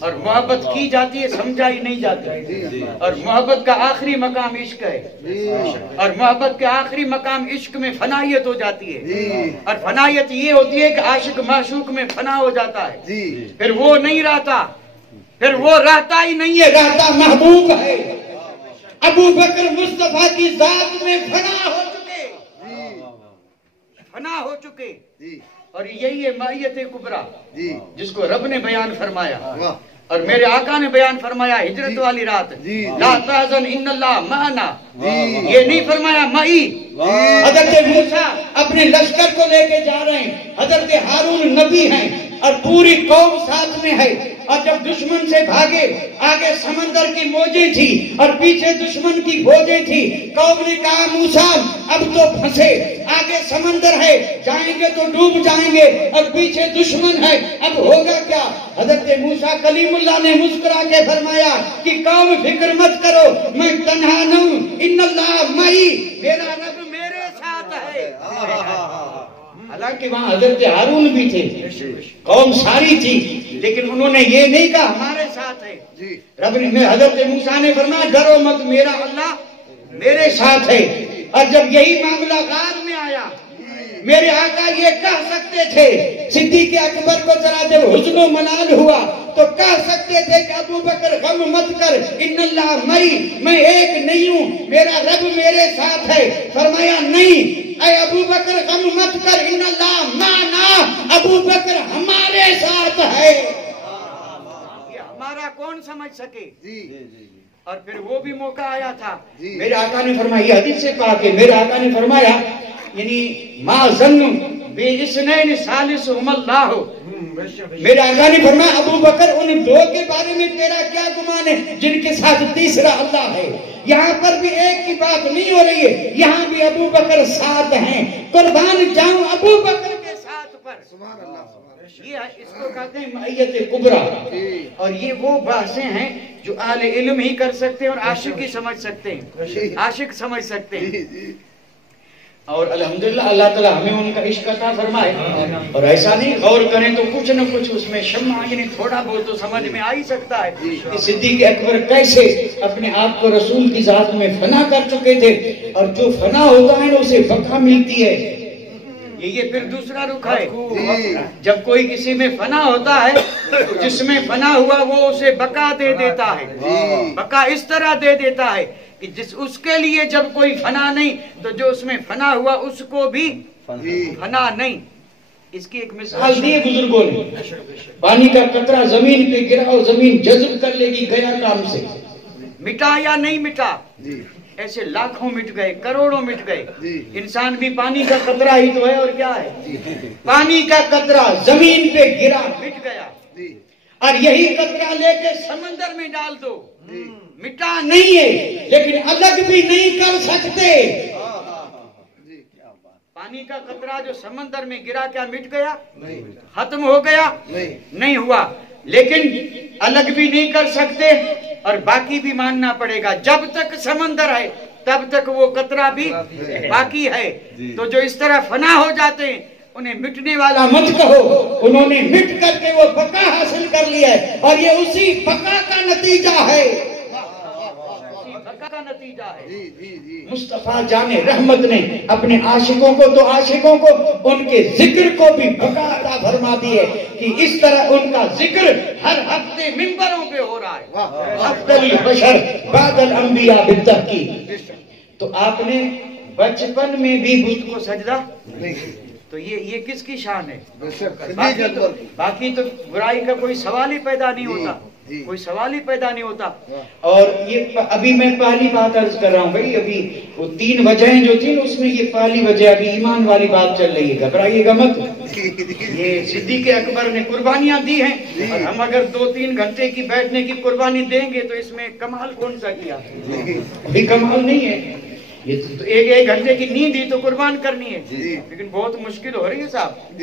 اور محبت کی جاتی ہے سمجھائی نہیں جاتی، اور محبت کا آخری مقام عشق ہے، اور محبت کے آخری مقام عشق میں فنائیت ہو جاتی ہے، اور فنائیت یہ ہوتی ہے کہ عاشق معشوق میں فنا ہو جاتا ہے، پھر وہ نہیں رہتا، پھر وہ رہتا ہی نہیں ہے، رہتا محبوب ہے۔ ابو بکر مصطفیٰ کی ذات میں فنا ہو چکے، فنا ہو چکے، اور یہی ہے مائیت کبریٰ جس کو رب نے بیان فرمایا، اور میرے آقا نے بیان فرمایا ہجرت والی رات، لا تحزن ان اللہ معنا، یہ نہیں فرمایا معی۔ حضرت موسیٰ اپنے لشکر کو لے کے جا رہے ہیں، حضرت ہارون نبی ہیں اور پوری قوم ساتھ میں ہے، اور جب دشمن سے بھاگے، آگے سمندر کی موجیں تھی اور پیچھے دشمن کی فوجیں تھی، قوم نے کہا موسیٰ اب تو پھنسے، آگے سمندر ہے، جائیں گے تو ڈوب جائیں گے اور پیچھے دشمن ہے، اب ہوگا کیا؟ حضرت موسیٰ کلیم اللہ نے مسکرا کے فرمایا کہ قوم فکر مت کرو، میں تنہا نہ ہوں، ان اللہ معی، میرا رب میرے ساتھ ہے۔ حالانکہ وہاں حضرت ہارون بھی تھے، قوم ساری تھی، لیکن انہوں نے یہ نہیں کہا ہمارے ساتھ ہے۔ رب نے حضرت موسیٰ نے فرمایا ڈرو مت، میرا اللہ میرے ساتھ ہے۔ اور جب یہی معاملہ غار میں آیا، میرے آقا یہ کہہ سکتے تھے، صدیق اکبر کو ذرا جب حزن و ملال ہوا تو کہہ سکتے تھے کہ ابو بکر غم مت کر، ان اللہ معی، میں ایک نہیں ہوں، میرا رب میرے ساتھ ہے۔ فرمایا نہیں اے ابو بکر غم مت کر، ان اللہ معنا، ابو بکر ہمارے ساتھ ہے۔ یہ ہمارا کون سمجھ سکے؟ اور پھر وہ بھی موقع آیا تھا، میرے آقا نے فرمایا، یہ حدیث سے کہا کہ میرے آقا نے فرمایا یعنی ما ظن بے اثنین ثالثہم اللہ، میرے آقا نے فرمایا ابو بکر ان دو کے بارے میں تیرا کیا گمان ہے جن کے ساتھ تیسرا اللہ ہے؟ یہاں پر بھی ایک کی بات نہیں ہو رہی ہے، یہاں بھی ابو بکر ساتھ ہیں، قربان جاؤں ابو بکر کے ساتھ پر۔ یہ اس کو کہتے ہیں معیت کبریٰ، اور یہ وہ بحثیں ہیں جو اہل علم ہی کر سکتے ہیں اور عاشق ہی سمجھ سکتے ہیں، عاشق سمجھ سکتے ہیں۔ اور الحمدللہ اللہ تعالیٰ ہمیں ان کا عشق عطا فرمائے، اور ایسا نہیں غور کریں تو کچھ نہ کچھ اس میں شمع یعنی تھوڑا بہت تو سمجھ میں آ ہی سکتا ہے کہ صدیق اکبر کیسے اپنے آپ کو رسول کی ذات میں فنا کر چکے تھے، اور جو فنا ہوتا ہے نا اسے بقا ملتی ہے۔ یہ پھر دوسرا رخ ہے، جب کوئی کسی میں فنا ہوتا ہے تو جس میں فنا ہوا وہ اسے بقا دے دیتا ہے، بقا اس طرح دے دیتا ہے کہ اس کے لیے جب کوئی فنا نہیں تو جو اس میں فنا ہوا اس کو بھی فنا نہیں۔ اس کی ایک مثال دی ہے بزرگوں نے، پانی کا قطرہ زمین پہ گرا اور زمین جذب کر لے گی گیا کام سے، مٹا یا نہیں مٹا؟ ایسے لاکھوں مٹ گئے، کروڑوں مٹ گئے۔ انسان بھی پانی کا قطرہ ہی تو ہے، اور کیا ہے؟ پانی کا قطرہ زمین پہ گرا، مٹ گیا، اور یہی قطرہ لے کے سمندر میں ڈال دو، مٹا نہیں ہے لیکن الگ بھی نہیں کر سکتے۔ پانی کا قطرہ جو سمندر میں گرا کیا مٹ گیا؟ ختم ہو گیا؟ نہیں ہوا، لیکن الگ بھی نہیں کر سکتے اور باقی بھی ماننا پڑے گا۔ جب تک سمندر ہے تب تک وہ قطرہ بھی باقی ہے۔ تو جو اس طرح فنا ہو جاتے ہیں انہیں مٹنے والا مت کہو، انہوں نے مٹ کر کے وہ بقا حاصل کر لیا ہے، اور یہ اسی بقا کا نتیجہ ہے، بقا کا نتیجہ ہے۔ مصطفیٰ جان رحمت نے اپنے عاشقوں کو تو عاشقوں کو ان کے ذکر کو بھی بقا عطا فرما دی ہے کہ اس طرح ان کا ذکر ہر ہفتے منبروں پہ ہو رہا ہے۔ افضل البشر بعد الانبیاء بالتحقیق۔ تو آپ نے بچپن میں بھی بت کو سجدہ تو یہ کس کی شان ہے؟ باقی تو برائی کا کوئی سوال ہی پیدا نہیں ہوتا، کوئی سوال ہی پیدا نہیں ہوتا۔ اور یہ ابھی میں پہلی بات عرض کر رہا ہوں بھائی، ابھی وہ 3 وجہیں جو تھیں اس میں یہ پہلی وجہ ابھی ایمان والی بات چل رہی ہے، گھبرائیے گا مت۔ یہ صدیق اکبر نے قربانیاں دی ہیں، اور ہم اگر 2-3 گھنٹے کی بیٹھنے کی قربانی دیں گے تو اس میں کمال کون سا کیا؟ ابھی کمال نہیں ہے۔ یہ تو 1 گھنٹے کی نیند ہی تو قربان کرنی ہے، لیکن بہت مشکل ہو رہی ہے صاحب،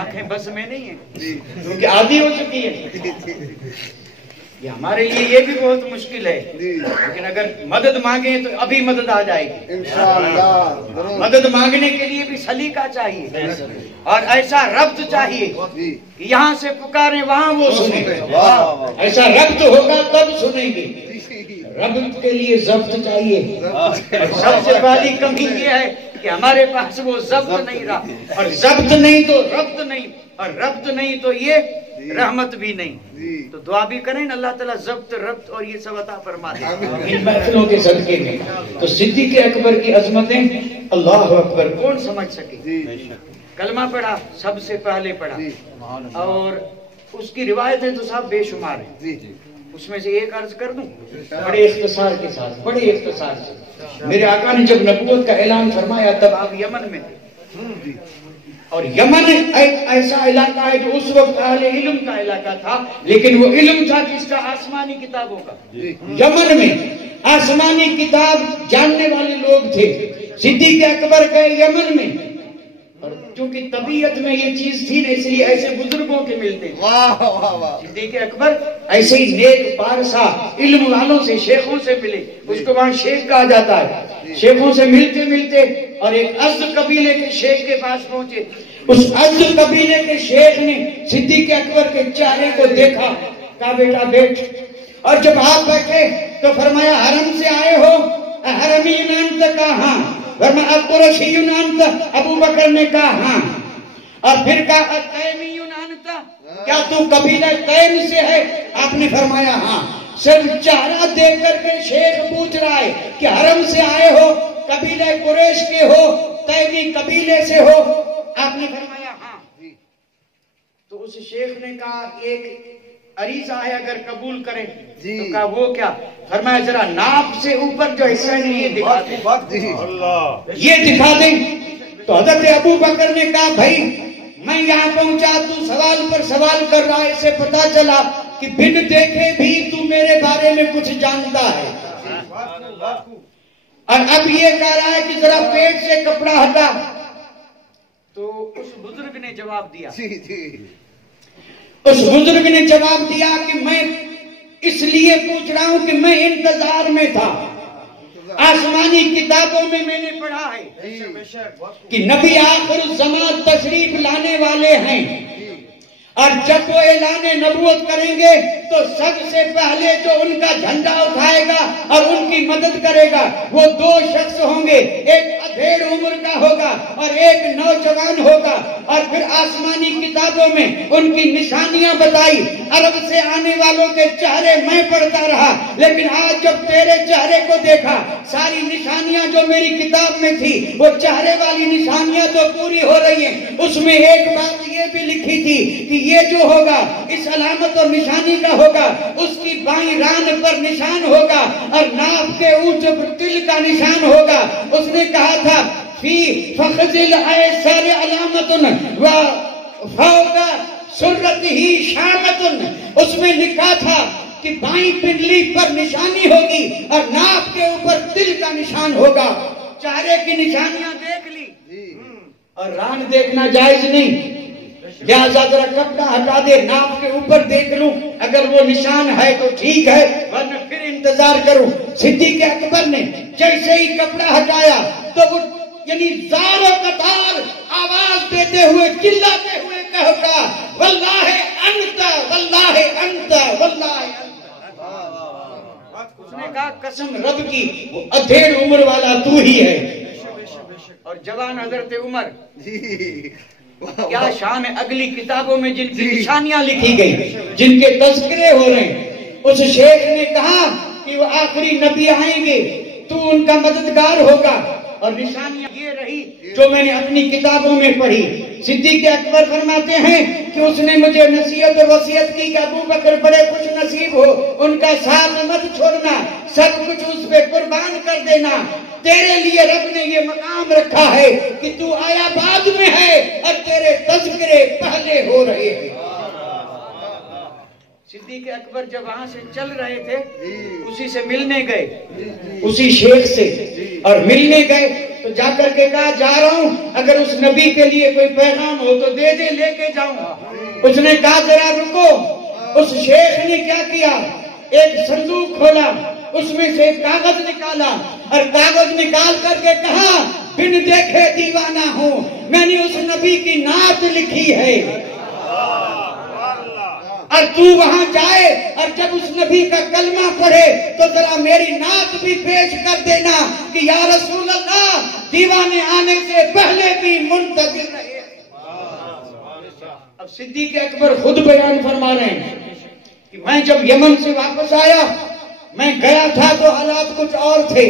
آنکھیں بس میں نہیں ہیں کیونکہ عادی ہو چکی ہے۔ یہ ہمارے لیے یہ بھی بہت مشکل ہے، لیکن اگر مدد مانگیں تو ابھی مدد آ جائے گی انشاءاللہ۔ مدد مانگنے کے لیے بھی سلیقہ چاہیے اور ایسا ربط چاہیے کہ یہاں سے پکاریں وہاں وہ سنیں، ایسا ربط ہوگا تب سنیں گے۔ ربط کے لیے ضبط چاہیے، اور سب سے بڑی کمی یہ ہے کہ ہمارے پاس وہ ضبط نہیں رہا، اور ضبط نہیں تو ربط نہیں، اور ربط نہیں تو یہ رحمت بھی نہیں۔ تو دعا بھی کریں اللہ تعالیٰ ضبط ربط اور یہ سب عطا فرما دے ان محفلوں کے صدقے میں۔ تو صدیق اکبر کی عظمتیں اللہ اکبر کون سمجھ سکے؟ کلمہ پڑھا، سب سے پہلے پڑھا، اور اس کی روایتیں تو صاحب بے شمار ہیں، اس میں سے ایک عرض کر دوں بڑے اختصار کے ساتھ، بڑے اختصار سے۔ میرے آقا نے جب نبوت کا اعلان فرمایا تب آپ یمن میں تھے، اور یمن ایک ایسا علاقہ ہے جو اس وقت اہل علم کا علاقہ تھا، لیکن وہ علم تھا کس کا؟ آسمانی کتابوں کا۔ یمن میں آسمانی کتاب جاننے والے لوگ تھے۔ صدیق اکبر گئے یمن میں، اور چونکہ طبیعت میں یہ چیز تھی نا، اس لیے ایسے بزرگوں کے ملتے تھے۔ صدیق اکبر ایسے ہی نیک پارسا علم والوں سے، شیخوں سے ملے، اس کو وہاں شیخ کہا جاتا ہے۔ شیخوں سے ملتے ملتے اور ایک ازد قبیلے کے شیخ کے پاس پہنچے۔ اس ازد قبیلے کے شیخ نے صدیق اکبر کے چہرے کو دیکھا، کہا بیٹا بیٹھ، اور جب آپ بیٹھے تو فرمایا حرم سے آئے ہو؟ حرمی انت کہا ہاں۔ فرمایا قریشی انت؟ ابو بکر نے کہا ہاں۔ اور پھر کہا تیمی انت؟ کیا تو قبیلہ تیم سے ہے؟ آپ نے فرمایا ہاں۔ صرف چہرہ دیکھ کر کے شیخ پوچھ رہا ہے کہ حرم سے آئے ہو، قبیلہ قریش کے ہو، تیمی قبیلے سے ہو؟ آپ نے فرمایا ہاں۔ تو اس شیخ نے کہا ایک عریضہ ہے اگر قبول کریں، تو کہا وہ کیا؟ فرمایا ذرا ناپ سے اوپر جو حصہ ہے یہ دکھا دیں، یہ دکھا دیں۔ تو حضرت ابو بکر نے کہا بھائی میں یہاں پہنچا، تو سوال پر سوال کر رہا ہے، اسے پتا چلا کہ بن دیکھے بھی تو میرے بارے میں کچھ جانتا ہے، اور اب یہ کہہ رہا ہے کہ ذرا پیٹ سے کپڑا ہٹا۔ تو اس بزرگ نے جواب دیا، اس بزرگ نے جواب دیا کہ میں اس لیے پوچھ رہا ہوں کہ میں انتظار میں تھا، آسمانی کتابوں میں نے پڑھا ہے کہ نبی آخر الزمان تشریف لانے والے ہیں، اور جب وہ اعلان نبوت کریں گے تو سب سے پہلے جو ان کا جھنڈا اٹھائے گا اور ان کی مدد کرے گا وہ دو شخص ہوں گے، ایک ادھیڑ عمر کا ہوگا اور ایک نوجوان ہوگا۔ اور پھر آسمانی کتابوں میں ان کی نشانیاں بتائی، عرب سے آنے والوں کے چہرے میں پڑھتا رہا، لیکن آج جب تیرے چہرے کو دیکھا، ساری نشانیاں جو میری کتاب میں تھی وہ چہرے والی نشانیاں تو پوری ہو رہی ہیں۔ اس میں ایک بات یہ بھی لکھی تھی کہ یہ جو ہوگا اس علامت اور نشانی کا ہوگا، اس کی بائیں ران پر نشان ہوگا اور ناف کے اونچ پر تل کا نشان ہوگا۔ اس نے کہا تھا فی فخذ الایسر علامت و فوق سرتہ شامت، اس میں لکھا تھا کہ بائیں پنڈلی پر نشانی ہوگی اور ناف کے اوپر تل کا نشان ہوگا۔ چہرے کی نشانیاں دیکھ لی اور ران دیکھنا جائز نہیں، لہذا ذرا کپڑا ہٹا دے، ناف کے اوپر دیکھ لوں، اگر وہ نشان ہے تو ٹھیک ہے ورنہ پھر انتظار کروں۔ صدیق اکبر نے جیسے ہی کپڑا ہٹایا تو وہ یعنی زار و قطار آواز دیتے ہوئے چلاتے ہوئے کہا واللہ انت واللہ انت واللہ انت۔ اس نے کہا قسم رب کی وہ ادھیڑ عمر والا تو ہی ہے۔ اور جوان حضرت عمر، کیا شان ہے اگلی کتابوں میں جن کی نشانیاں لکھی گئی، جن کے تذکرے ہو رہے ہیں۔ اس شیخ نے کہا کہ وہ آخری نبی آئیں گے، تو ان کا مددگار ہوگا، اور نشانیاں یہ رہی جو میں نے اپنی کتابوں میں پڑھی۔ صدیق اکبر فرماتے ہیں کہ اس نے مجھے نصیحت اور وصیت کی کہ ابو بکر بڑے خوش نصیب ہو، ان کا ساتھ مت چھوڑنا، سب کچھ اس پہ قربان کر دینا، تیرے لیے رب نے یہ مقام رکھا ہے کہ تو آیا بعد میں ہے اور تیرے تذکرے پہلے ہو رہے ہیں۔ صدیق اکبر جب وہاں سے چل رہے تھے اسی سے ملنے گئے، اسی شیخ سے، اور ملنے گئے تو جا کر کے کہا جا رہا ہوں، اگر اس نبی کے لیے کوئی پیغام ہو تو دے دے، لے کے جاؤں۔ اس نے کہا ذرا رکو۔ اس شیخ نے کیا کیا، ایک صندوق کھولا، اس میں سے ایک کاغذ نکالا اور کاغذ نکال کر کے کہا بن دیکھے دیوانہ ہوں، میں نے اس نبی کی نعت لکھی ہے، اور تو وہاں جائے اور جب اس نبی کا کلمہ پڑھے تو ذرا میری نعت بھی پیش کر دینا کہ یا رسول اللہ دیوانے آنے سے پہلے بھی منتظر رہے۔ اب صدیق اکبر خود بیان فرما رہے ہیں کہ میں جب یمن سے واپس آیا، میں گیا تھا تو حالات کچھ اور تھے،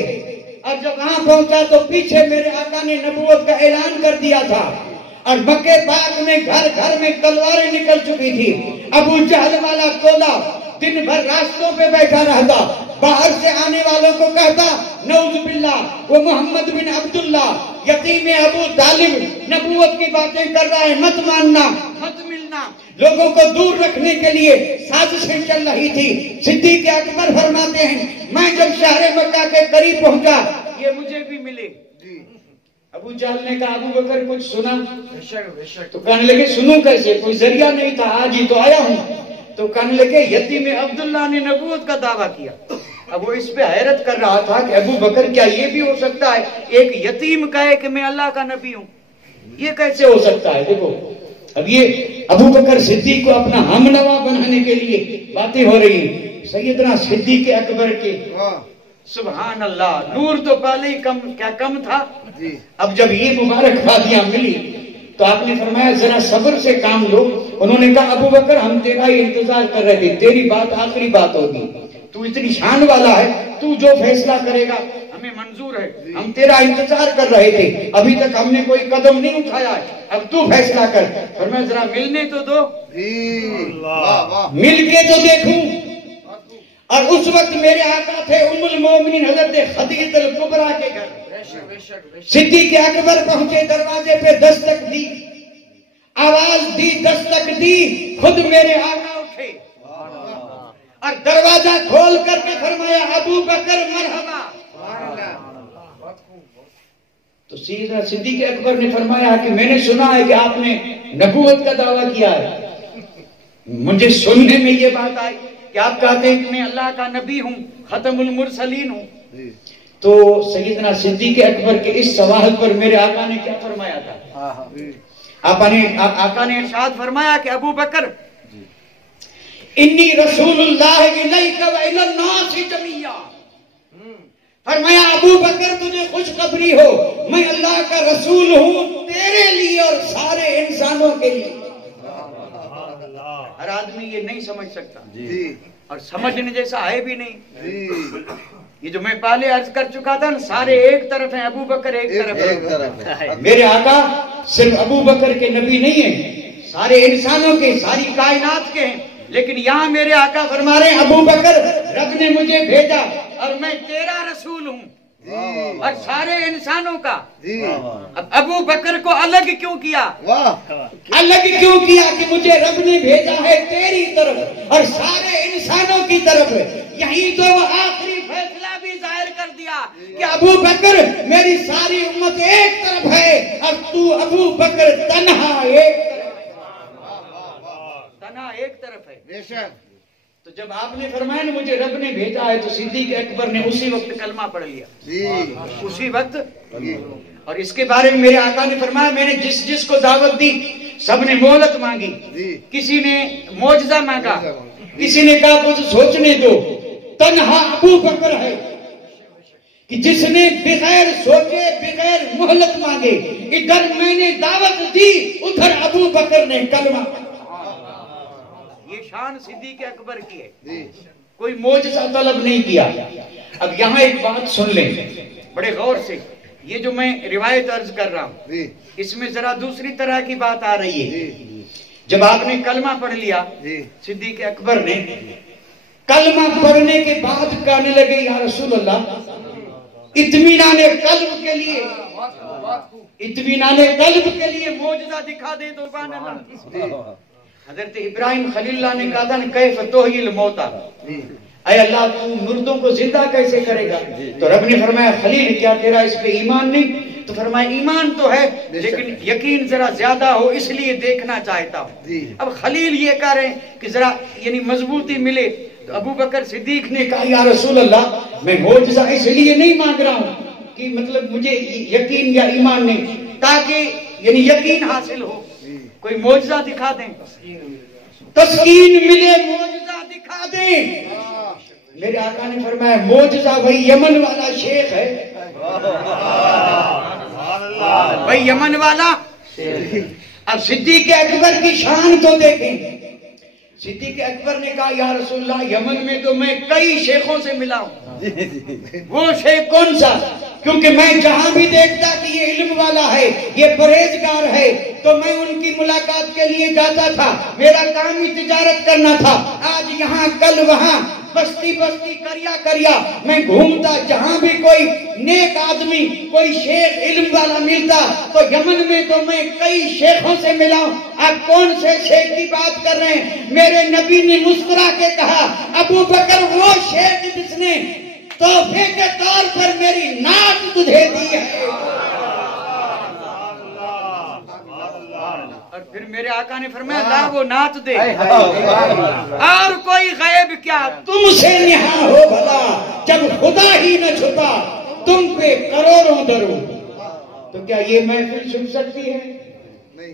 اور جب وہاں پہنچا تو پیچھے میرے آقا نے نبوت کا اعلان کر دیا تھا، اور مکے پاک میں گھر گھر میں تلواریں نکل چکی تھی۔ ابو جہل والا ٹولا دن بھر راستوں پہ بیٹھا رہتا، باہر سے آنے والوں کو کہتا نعوذ باللہ وہ محمد بن عبداللہ یتیم ابو طالب نبوت کی باتیں کر رہا ہے، مت ماننا مت ملنا، لوگوں کو دور رکھنے کے لیے سازشیں چل رہی تھی۔ صدیق اکبر فرماتے ہیں میں جب شہر مکہ کے قریب پہنچا یہ مجھے بھی ملے۔ ابو جہل نے کہا ابو بکر کچھ سنا؟ تو کہنے لگے سنوں کیسے، کوئی ذریعہ نہیں تھا، آج ہی تو آیا ہوں۔ تو کہنے لگے یتیم عبداللہ نے نبوت کا دعویٰ کیا۔ اب وہ اس پہ حیرت کر رہا تھا کہ ابو بکر کیا یہ بھی ہو سکتا ہے ایک یتیم کہے کہ میں اللہ کا نبی ہوں، یہ کیسے ہو سکتا ہے؟ دیکھو اب یہ ابو بکر صدیق کو اپنا ہم نوا بنانے کے لیے باتیں ہو رہی ہیں۔ سیدنا صدیق اکبر کے سبحان اللہ نور تو پہلے ہی کم تھا، اب جب یہ مبارک باتیاں ملی تو آپ نے فرمایا ذرا صبر سے کام لو۔ انہوں نے کہا ابو بکر ہم تیرا ہی انتظار کر رہے تھے، تیری بات آخری بات ہوگی، تو اتنی شان والا ہے، تو جو فیصلہ کرے گا ہمیں منظور ہے، ہم تیرا انتظار کر رہے تھے، ابھی تک ہم نے کوئی قدم نہیں اٹھایا ہے، اب تو فیصلہ کر۔ فرمایا ذرا ملنے تو دو، مل کے تو دیکھوں۔ اور اس وقت میرے آقا تھے ام المومنین حضرت خدیجہ الکبریٰ کے گھر۔ صدیق اکبر پہنچے، دروازے پہ دستک دی، آواز دی، دستک دی، خود میرے آقا اٹھے اور دروازہ کھول کر کے فرمایا ابو بکر مرحبا۔ تو سیدنا صدیق اکبر نے فرمایا کہ میں نے سنا ہے کہ آپ نے نبوت کا دعویٰ کیا ہے، مجھے سننے میں یہ بات آئی کہ آپ کہتے ہیں کہ میں اللہ کا نبی ہوں، ختم المرسلین ہوں۔ تو سیدنا صدیق اکبر کے اس سوال پر میرے آقا نے کیا فرمایا تھا؟ آقا نے ارشاد فرمایا کہ ابو بکر انی رسول اللہ الیک و الی الناس جمیعا، فرمایا ابو بکر تجھے خوشخبری ہو میں اللہ کا رسول ہوں تیرے لیے اور سارے انسانوں کے لیے۔ ہر آدمی یہ نہیں سمجھ سکتا اور سمجھنے جیسا ہے بھی نہیں۔ یہ جو میں پہلے عرض کر چکا تھا نا، سارے ایک طرف ہیں، ابو بکر ایک طرف ہے۔ میرے آقا صرف ابو بکر کے نبی نہیں ہیں، سارے انسانوں کے، ساری کائنات کے ہیں، لیکن یہاں میرے آقا فرما رہے ہیں ابو بکر رب نے مجھے بھیجا اور میں تیرا رسول ہوں اور سارے انسانوں کا۔ اب ابو بکر کو الگ کیوں کیا؟ الگ کیوں کیا کہ مجھے رب نے بھیجا ہے تیری طرف اور سارے انسانوں کی طرف۔ یہی تو وہ آخری فیصلہ بھی ظاہر کر دیا کہ ابو بکر میری ساری امت ایک طرف ہے اور تو ابو بکر تنہا ایک طرف ہے۔ تو جب آپ نے فرمایا نا مجھے رب نے بھیجا ہے تو صدیق اکبر نے اسی وقت کلمہ پڑھ لیا، اسی وقت۔ اور اس کے بارے میں میرے آقا نے فرمایا میں نے جس جس کو دعوت دی سب نے مہلت مانگی، کسی نے معجزہ مانگا، کسی نے کہا کچھ سوچنے دو، تنہا ابو بکر ہے کہ جس نے بغیر سوچے بغیر مہلت مانگے، ادھر میں نے دعوت دی ادھر ابو بکر نے کلمہ۔ یہ شان صدیق اکبر کی ہے، کوئی معجزہ طلب نہیں کیا۔ اب یہاں ایک بات سن لیں بڑے غور سے، یہ جو میں روایت عرض کر رہا ہوں اس میں ذرا دوسری طرح کی بات آ رہی ہے۔ جب آپ نے کلمہ پڑھ لیا صدیق اکبر نے، کلمہ پڑھنے کے بعد کہنے لگے یا رسول اللہ اطمینان قلب کے لیے، اطمینان قلب کے لیے معجزہ دکھا دے تو سبحان اللہ۔ حضرت ابراہیم خلیل اللہ نے کہا تھا کیف تحیی الموتیٰ، اے اللہ تو مردوں کو زندہ کیسے کرے گا؟ تو رب نے فرمایا خلیل کیا تیرا اس پہ ایمان نہیں؟ تو فرمایا ایمان تو ہے لیکن یقین ذرا زیادہ ہو اس لیے دیکھنا چاہتا ہوں۔ اب خلیل یہ کہہ رہے ہیں کہ ذرا یعنی مضبوطی ملے، تو ابو بکر صدیق نے کہا یا رسول اللہ میں معجزہ اس لیے نہیں مانگ رہا ہوں کہ مطلب مجھے یقین یا ایمان نہیں، تاکہ یعنی یقین حاصل ہو، کوئی معجزہ دکھا دیں، تسکین ملے، معجزہ دکھا دیں۔ میرے آقا نے فرمایا معجزہ وہی یمن والا شیخ ہے، وہی یمن والا۔ اب صدیق اکبر کی شان تو دیکھیں، صدیق اکبر نے کہا یا رسول اللہ یمن میں تو میں کئی شیخوں سے ملا ہوں، وہ شیخ کون سا؟ کیونکہ میں جہاں بھی دیکھتا کہ یہ علم والا ہے، یہ پرہیزگار ہے، تو میں ان کی ملاقات کے لیے جاتا تھا، میرا کام ہی تجارت کرنا تھا، آج یہاں کل وہاں، بستی بستی کریا میں گھومتا، جہاں بھی کوئی نیک آدمی کوئی شیخ علم والا ملتا تو یمن میں تو میں کئی شیخوں سے ملا ہوں۔ آپ کون سے شیخ کی بات کر رہے ہیں؟ میرے نبی نے مسکرا کے کہا ابو بکر وہ شیخ جس نے تحفے کے طور پر میری نعت تجھے دی ہے۔ اور پھر میرے آقا نے فرمایا لا وہ نعت دے، اور کوئی غیب کیا تم سے نہاں ہو بھلا، جب خدا ہی نہ چھپا تم پہ کروڑوں درود۔ تو کیا یہ محفل چھپ سکتی ہے؟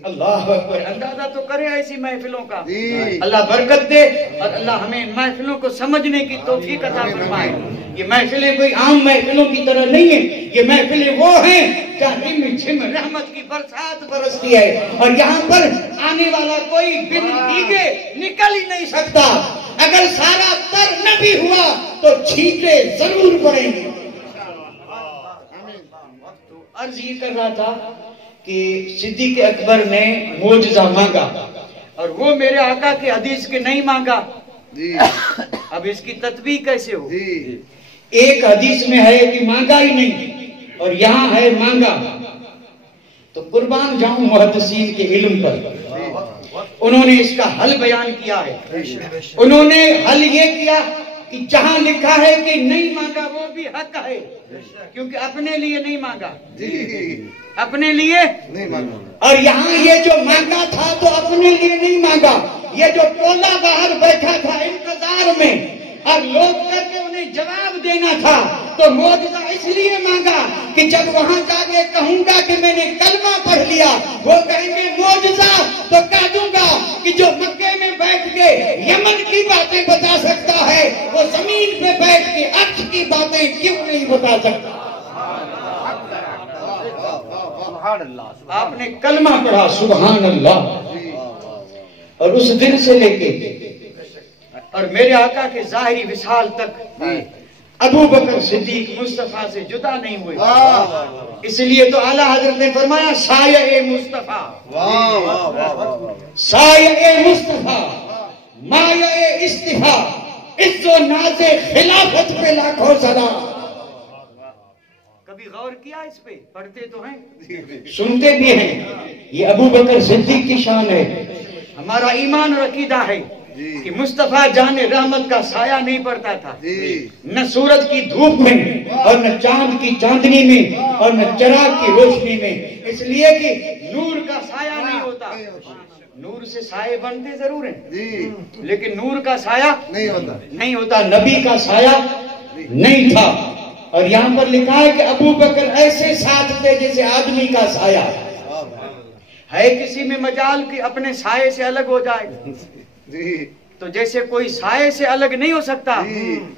اللہ اکبر، اندازہ تو کرے ایسی محفلوں کا۔ اللہ برکت دے اور اللہ ہمیں ان محفلوں کو سمجھنے کی توفیق عطا فرمائے۔ یہ محفلیں کوئی عام محفلوں کی طرح نہیں ہیں، یہ محفلیں وہ ہیں جہاں رم جھم رحمت کی برسات برستی ہے، اور یہاں پر آنے والا کوئی بن بھیگے نکل ہی نہیں سکتا۔ اگر سارا تر نہ بھی ہوا تو چھینٹے ضرور پڑیں گے۔ تو عرض یہ کر رہا تھا کہ صدیق اکبر نے معجزہ مانگا، اور وہ میرے آقا کے حدیث کے نہیں مانگا۔ اب اس کی تطبیق کیسے ہو؟ ایک حدیث میں ہے کہ مانگا ہی نہیں، اور یہاں ہے مانگا۔ تو قربان جاؤں محدثین کے علم پر، انہوں نے اس کا حل بیان کیا ہے۔ انہوں نے حل یہ کیا کہ جہاں لکھا ہے کہ نہیں مانگا وہ بھی حق ہے، کیونکہ اپنے لیے نہیں مانگا، اپنے لیے نہیں مانگا، اور یہاں یہ جو مانگا تھا تو اپنے لیے نہیں مانگا۔ یہ جو ٹولا باہر بیٹھا تھا انتظار میں اور لوگ کر کے انہیں جواب دینا تھا، تو معجزہ اس لیے مانگا کہ جب وہاں جا کے کہوں گا کہ میں نے کلمہ پڑھ لیا، وہ کہیں گے معجزہ، تو کہہ دوں گا کہ جو مکے میں بیٹھ کے یمن کی باتیں بتا سکتا ہے وہ زمین پہ بیٹھ کے عرش کی باتیں کیوں نہیں بتا سکتا؟ آپ نے کلمہ پڑھا سبحان اللہ، اور اس دن سے لے کے اور میرے آقا کے ظاہری وصال تک ابو بکر صدیق مصطفیٰ سے جدا نہیں ہوئے۔ اس لیے تو اعلیٰ حضرت نے فرمایا سایہ مصطفیٰ، سایہ مصطفیٰ، مایہ استفا، عز و ناز خلافت پہ لاکھوں سلام۔ کبھی غور کیا اس پہ؟ پڑھتے تو ہیں، سنتے بھی ہیں، یہ ابو بکر صدیق کی شان ہے۔ ہمارا ایمان اور عقیدہ ہے کہ مصطفیٰ جان رحمت کا سایہ نہیں پڑتا تھا، نہ سورج کی دھوپ میں اور نہ چاند کی چاندنی میں اور نہ چراغ کی روشنی میں، اس لیے کہ نور کا سایہ نہیں ہوتا۔ نور سے سائے بنتے ضرور ہیں لیکن نور کا سایہ نہیں ہوتا، نبی کا سایہ نہیں تھا۔ اور یہاں پر لکھا ہے کہ ابو بکر ایسے ساتھ تھے جیسے آدمی کا سایہ ہے۔ کسی میں مجال کہ اپنے سائے سے الگ ہو جائے، تو جیسے کوئی سائے سے الگ نہیں ہو سکتا،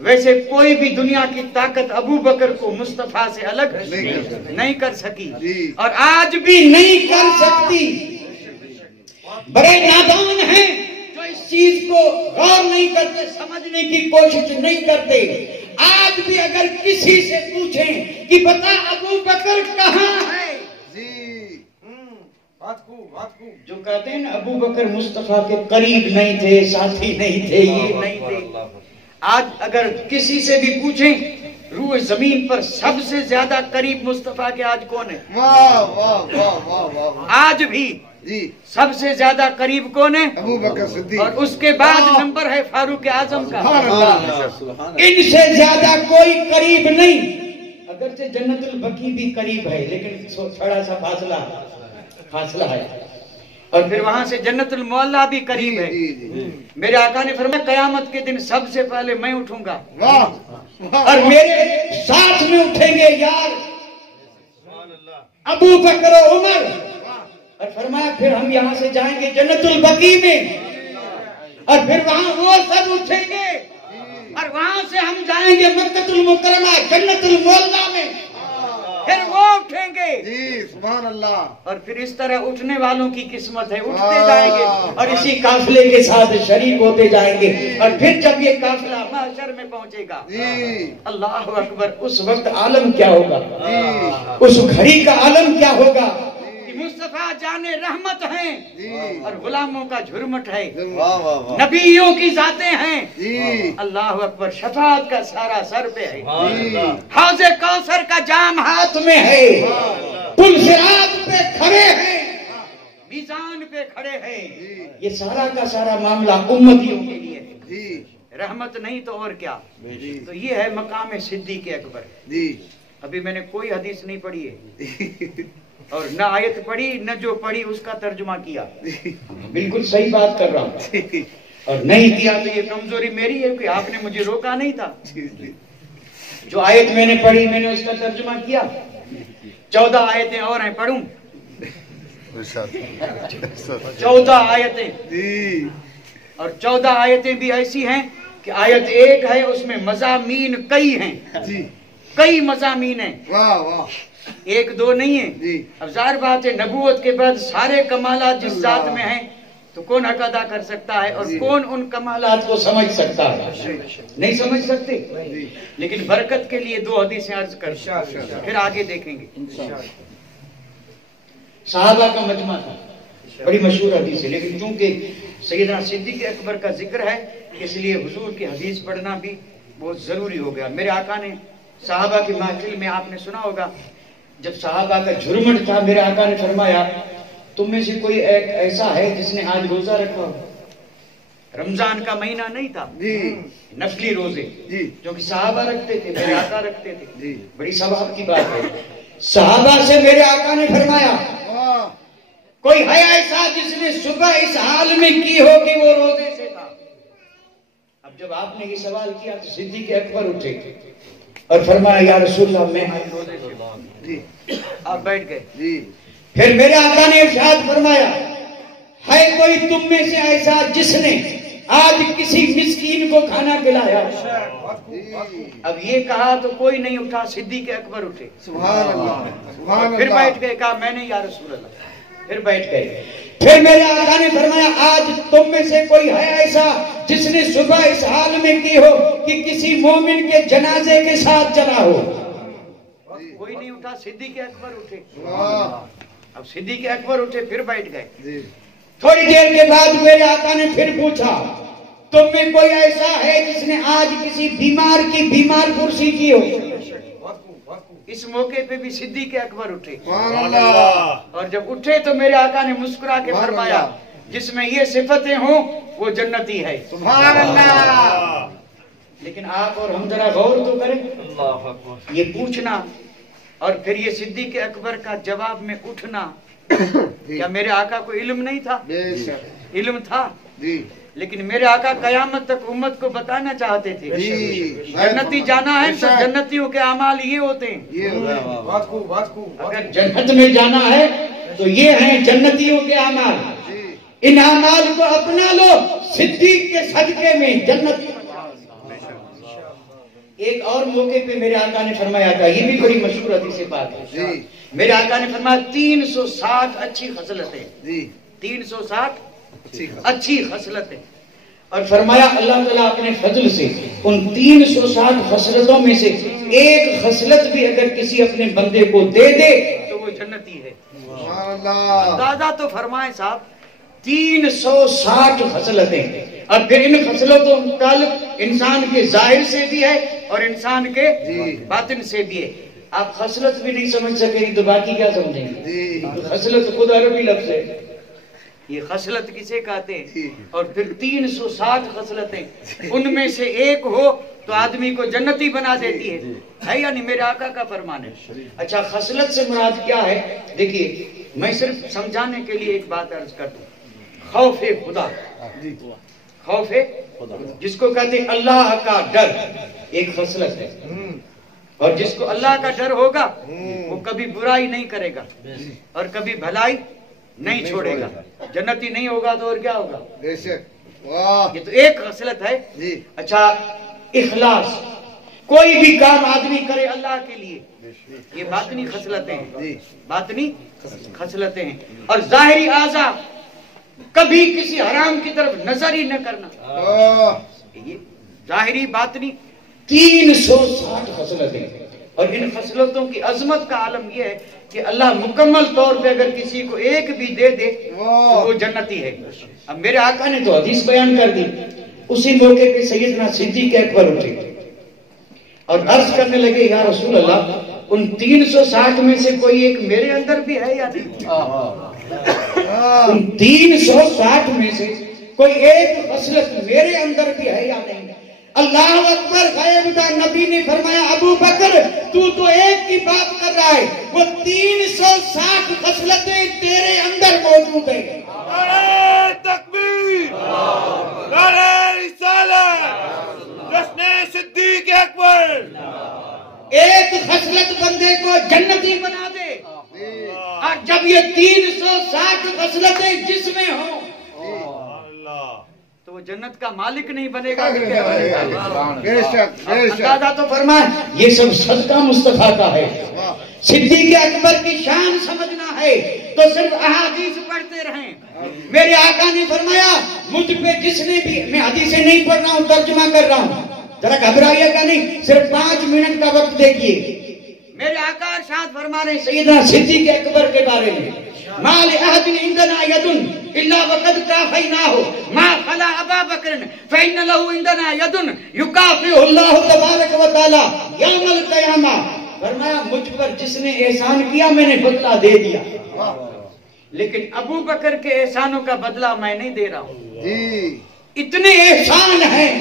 ویسے کوئی بھی دنیا کی طاقت ابو بکر کو مصطفیٰ سے الگ نہیں کر سکی، اور آج بھی نہیں کر سکتی۔ بڑے نادان ہیں جو اس چیز کو غور نہیں کرتے، سمجھنے کی کوشش نہیں کرتے۔ آج بھی اگر کسی سے پوچھیں کہ بتا ابو بکر کہاں ہے، جو کہتے ہیں نا ابو بکر مصطفیٰ کے قریب نہیں تھے، ساتھی نہیں تھے، یہ نہیں تھے، آج اگر کسی سے بھی پوچھیں روح زمین پر سب سے زیادہ قریب مصطفیٰ کے آج کون ہے؟ آج بھی سب سے زیادہ قریب کون ہے؟ ابو بکر صدیق، اور اس کے بعد نمبر ہے فاروق اعظم کا۔ ان سے زیادہ کوئی قریب نہیں، اگرچہ جنت البقیع بھی قریب ہے لیکن تھوڑا سا فاصلہ ہے۔ اور پھر وہاں سے جنت المعلا بھی قریب ہے. میرے آقا نے فرمایا قیامت کے دن سب سے پہلے میں اٹھوں گا اور میرے ساتھ میں اٹھیں گے یار ابو بکر و عمر. اور فرمایا پھر ہم یہاں سے جائیں گے جنت البقیع میں اور پھر وہاں وہ سب اٹھیں گے اور وہاں سے ہم جائیں گے مکہ المکرمہ جنت المعلا میں پھر وہ اٹھیں گے. جی سبحان اللہ. اور پھر اس طرح اٹھنے والوں کی قسمت ہے اٹھتے جائیں گے اور اسی قافلے کے ساتھ شریک ہوتے جائیں گے. اور پھر جب یہ قافلہ محشر میں پہنچے گا اللہ اکبر اس وقت عالم کیا ہوگا اس گھڑی کا عالم کیا ہوگا کہ مصطفیٰ جان رحمت ہیں اور غلاموں کا جھرمٹ ہے نبیوں کی ذاتیں ہیں. اللہ اکبر شفاعت کا سارا سر پہ ہے حوض کوثر کا جام ہاتھ میں ہے پل صراط پہ کھڑے ہیں میزان پہ کھڑے ہیں. یہ سارا کا سارا معاملہ امتیوں کے لیے ہے رحمت نہیں تو اور کیا. تو یہ ہے مقام صدیق اکبر. ابھی میں نے کوئی حدیث نہیں پڑھی ہے اور نہ آیت پڑھی نہ جو پڑھی اس کا ترجمہ کیا. بالکل صحیح بات کر رہا ہوں اور نہیں کیا تو یہ کمزوری میری ہے کہ آپ نے مجھے روکا نہیں تھا. جو آیت میں نے پڑھی میں نے اس کا ترجمہ کیا. 14 آیتیں اور ہیں پڑھوں 14 آیتیں اور 14 آیتیں بھی ایسی ہیں کہ آیت ایک ہے اس میں مضامین کئی ہیں کئی مضامین ہیں ایک دو نہیں ہے. اب ظاہر بات ہے نبوت کے بعد سارے کمالات جس ذات میں ہیں تو کون حق ادا کر سکتا ہے اور کون ان کمالات کو سمجھ سکتا ہے. نہیں سمجھ سکتے لیکن برکت کے لیے 2 حدیثیں عرض کر پھر آگے دیکھیں گے. صحابہ کا مجمع تھا بڑی مشہور حدیث ہے لیکن چونکہ سیدنا صدیق اکبر کا ذکر ہے اس لیے حضور کی حدیث پڑھنا بھی بہت ضروری ہو گیا. میرے آقا نے صحابہ کی محفل میں آپ نے سنا ہوگا جب صحابہ کا جھرمٹ تھا میرے آقا نے فرمایا تم میں سے کوئی ایک ایسا ہے جس نے آج روزہ رکھا ہو. رمضان کا مہینہ نہیں تھا نفلی روزے جو کہ صحابہ رکھتے تھے میرے آقا رکھتے تھے. بڑی ثواب کی بات ہے. صحابہ سے میرے آقا نے فرمایا کوئی ہے ایسا جس نے صبح اس حال میں کی ہو کہ وہ روزے سے تھا. اب جب آپ نے یہ سوال کیا تو صدیق اکبر اٹھے اور فرمایا یا رسول اللہ میں آج روزے سے تھا. آپ بیٹھ گئے. پھر میرے آقا نے ارشاد فرمایا ہے کوئی تم میں سے ایسا جس نے آج کسی مسکین کو کھانا کھلایا. اب یہ کہا تو کوئی نہیں اٹھا صدیق اکبر اٹھے سبحان اللہ. پھر بیٹھ گئے کہا میں نے یا رسول اللہ. پھر بیٹھ گئے. پھر میرے آقا نے فرمایا آج تم میں سے کوئی ہے ایسا جس نے صبح اس حال میں کی ہو کہ کسی مومن کے جنازے کے ساتھ چلا ہو. کوئی نہیں اٹھا صدیق اکبر اٹھے. اب صدیق اکبر اٹھے پھر بیٹھ گئے. تھوڑی دیر کے بعد میرے آقا نے پھر پوچھا تم میں کوئی ایسا ہے جس نے آج کسی بیمار کی بیمار پرسی کی ہو. اس موقع پہ بھی صدیق اکبر اٹھے اور جب اٹھے تو میرے آقا نے مسکرا کے فرمایا جس میں یہ صفتیں ہوں وہ جنتی ہے. سبحان اللہ. لیکن آپ اور ہم ذرا غور تو کریں یہ پوچھنا اور پھر یہ صدیق اکبر کا جواب میں اٹھنا کیا میرے آقا کو علم نہیں تھا؟ علم تھا لیکن میرے آقا قیامت تک امت کو بتانا چاہتے تھے جنتی جانا ہے تو جنتیوں کے اعمال یہ ہوتے ہیں. اگر جنت میں جانا ہے تو یہ ہیں جنتیوں کے اعمال. ان اعمال کو اپنا لو صدیق کے صدقے میں جنت. ایک اور موقع پہ میرے آقا نے فرمایا تھا یہ بھی بڑی مشہور حدیث پاک ہے. میرے آقا نے فرمایا 360 اچھی خصلتیں 360 اچھی خصلتیں اور فرمایا اللہ تعالیٰ اپنے فضل سے ان 360 خصلتوں میں سے ایک خصلت بھی اگر کسی اپنے بندے کو دے دے تو وہ جنتی ہے. اندازہ تو فرمائے صاحب 360 خصلتیں اور پھر ان خصلتوں کا تعلق انسان کے ظاہر سے بھی ہے اور انسان کے باطن سے بھی ہے. آپ خصلت بھی نہیں سمجھ سکے تو باقی کیا سمجھیں گے. خصلت خود عربی لفظ ہے. یہ خصلت کسے کہتے ہیں اور پھر 360 خصلتیں ان میں سے ایک ہو تو آدمی کو جنتی بنا دیتی ہے یعنی میرے آقا کا فرمان ہے. اچھا خصلت سے مراد کیا ہے؟ دیکھیے میں صرف سمجھانے کے لیے ایک بات عرض کر دوں. خوف خدا، خوف جس کو کہتے ہیں اللہ کا ڈر، ایک خصلت ہے. اور جس کو اللہ کا ڈر ہوگا وہ کبھی برائی نہیں کرے گا اور کبھی بھلائی نہیں چھوڑے گا. جنتی نہیں ہوگا تو اور کیا ہوگا؟ یہ تو ایک خصلت ہے. اچھا، اخلاص، کوئی بھی کام آدمی کرے اللہ کے لیے، یہ باطنی خصلتیں ہیں، باطنی خصلتیں ہیں. اور ظاہری اعضاء، کبھی کسی حرام کی طرف نظر ہی نہ کرنا، یہ ظاہری باطنی 360 خصلتیں. اور ان خصلتوں کی عظمت کا عالم یہ ہے کہ اللہ مکمل طور پہ اگر کسی کو ایک بھی دے دے تو وہ جنتی ہے. اب میرے آقا نے تو حدیث بیان کر دی. اسی موقع پہ سیدنا صدیق اکبر اٹھے اور عرض کرنے لگے، یا رسول اللہ، ان 360 میں سے کوئی ایک میرے اندر بھی ہے یا نہیں؟ ان 360 میں سے کوئی ایک خصلت میرے اندر بھی ہے یا نہیں؟ اللہ اکبر. غیب دا نبی نے فرمایا، ابو بکر تو ایک کی بات کر رہا ہے، وہ 360 خصلتیں تیرے اندر موجود ہیں. نعرہ تکبیر، نعرہ رسالت، جشن صدیق اکبر. ایک خصلت بندے کو جنتی بنا دے، اور جب یہ 360 خصلتیں جس میں ہوں تو وہ جنت کا مالک نہیں بنے گا. بے شک اندازہ تو فرمائے، یہ سب صدقہ مصطفیٰ کا ہے. صدیق اکبر کی شان سمجھنا ہے تو صرف احادیث پڑھتے رہیں. میرے آقا نے فرمایا، مجھ پہ جس نے بھی، میں حدیثیں نہیں پڑھ رہا ہوں، ترجمہ کر رہا ہوں، ذرا گھبرائیے گا نہیں، صرف 5 منٹ کا وقت دیکھیے. میرے آقا ارشاد فرما رہے ہیں سیدنا صدیق اکبر کے بارے میں، ما لأحد عندنا يد إلا وقد كافيناه ما خلا أبا بكر فإن له عندنا يد يكافئه الله تبارك وتعالى يوم القيامة. فرمایا مجھ پر جس نے احسان کیا میں نے بدلہ دے دیا، لیکن ابو بکر کے احسانوں کا بدلہ میں نہیں دے رہا ہوں. اتنے احسان ہیں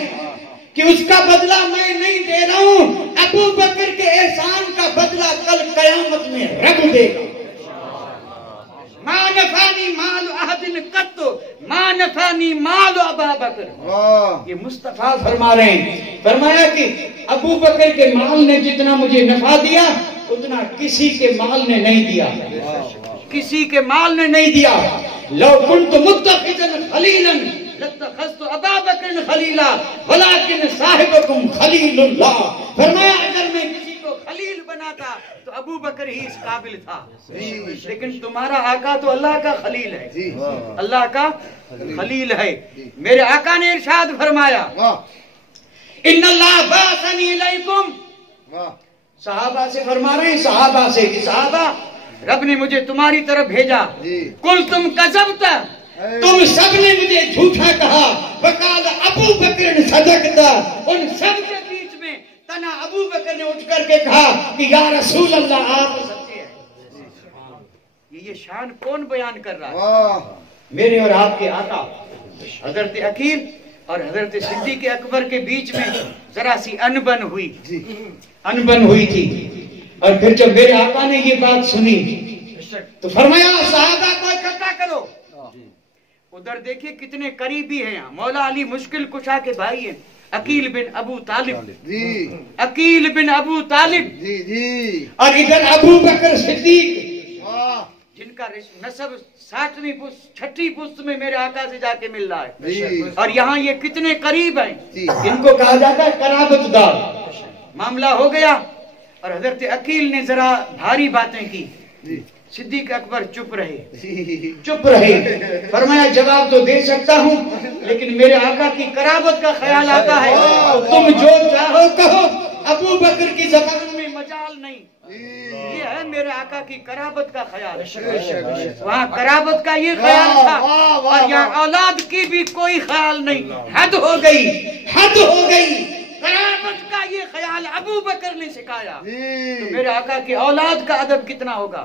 کہ اس کا بدلہ میں نہیں دے رہا ہوں. ابو بکر کے احسان کا بدلہ کل قیامت میں رب دے گا. ما نفانی مال احد قط ما نفانی مال ابا بکر. یہ مصطفیٰ فرما رہے ہیں، فرمایا کہ ابو بکر کے مال نے جتنا مجھے نفع دیا اتنا کسی کے مال نے نہیں دیا، کسی کے مال نے نہیں دیا. لو کنت متخذا خلیلا لاتخذت ابا بکر خلیلا ولکن صاحبکم خلیل اللہ. فرمایا اگر میں کسی کو خلیل بناتا تو ابو بکر ہی اس قابل تھا، لیکن تمہارا آقا تو اللہ کا خلیل ہے، اللہ کا خلیل ہے. میرے آقا نے ارشاد فرمایا، ان اللہ بعثنی الیکم. صحابہ سے فرما رہے ہیں، صحابہ سے، صحابہ رب نے مجھے تمہاری طرف بھیجا. قل تم کذبت، تم سب نے مجھے جھوٹا کہا. وقال ابو بکر صدقتا، ان سب کے بیچ میں تنا ابو بکر نے اٹھ کر کے کہا کہ یا رسول اللہ آپ سچے ہیں. یہ شان کون بیان کر رہا ہے؟ میرے اور آپ کے آقا حضرت عقیل اور حضرت صدیق اکبر کے بیچ میں ذرا سی انبن ہوئی، انبن ہوئی تھی. اور پھر جب میرے آقا نے یہ بات سنی تو فرمایا صحابہ کو اکٹھا کرو. ادھر دیکھیے کتنے قریبی ہیں. مولا علی مشکل کشا کے بھائی ہیں، عقیل بن ابو طالب، عقیل بن ابو طالب، اور ادھر ابو بکر صدیق جن کا نسب 60ویں پشت 6ٹھی پشت میں میرے آقا سے جا کے مل رہا ہے. اور یہاں یہ کتنے قریب ہیں، ان کو کہا جاتا ہے قرابت دار. معاملہ ہو گیا اور حضرت عقیل نے ذرا بھاری باتیں کی. صدیق اکبر چپ رہے. فرمایا جواب تو دے سکتا ہوں لیکن میرے آقا کی قرابت کا خیال آتا ہے، تم جو چاہو کہو، ابو بکر کی زبان میں مجال نہیں. یہ ہے میرے آقا کی قرابت کا خیال. وہاں قرابت کا یہ خیال تھا اور یہاں اولاد کی بھی کوئی خیال نہیں. حد ہو گئی. قرابت کا یہ خیال ابو بکر نے سکھایا تو میرے آقا کی اولاد کا ادب کتنا ہوگا.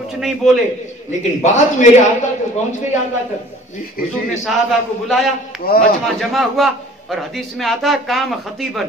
کچھ نہیں بولے لیکن بات میرے آقا تک پہنچ گئی. آقا تک حضور نے صحابہ کو بلایا، مجمع جمع ہوا اور حدیث میں آتا کام خطیبن،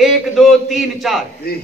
1 2 3 4,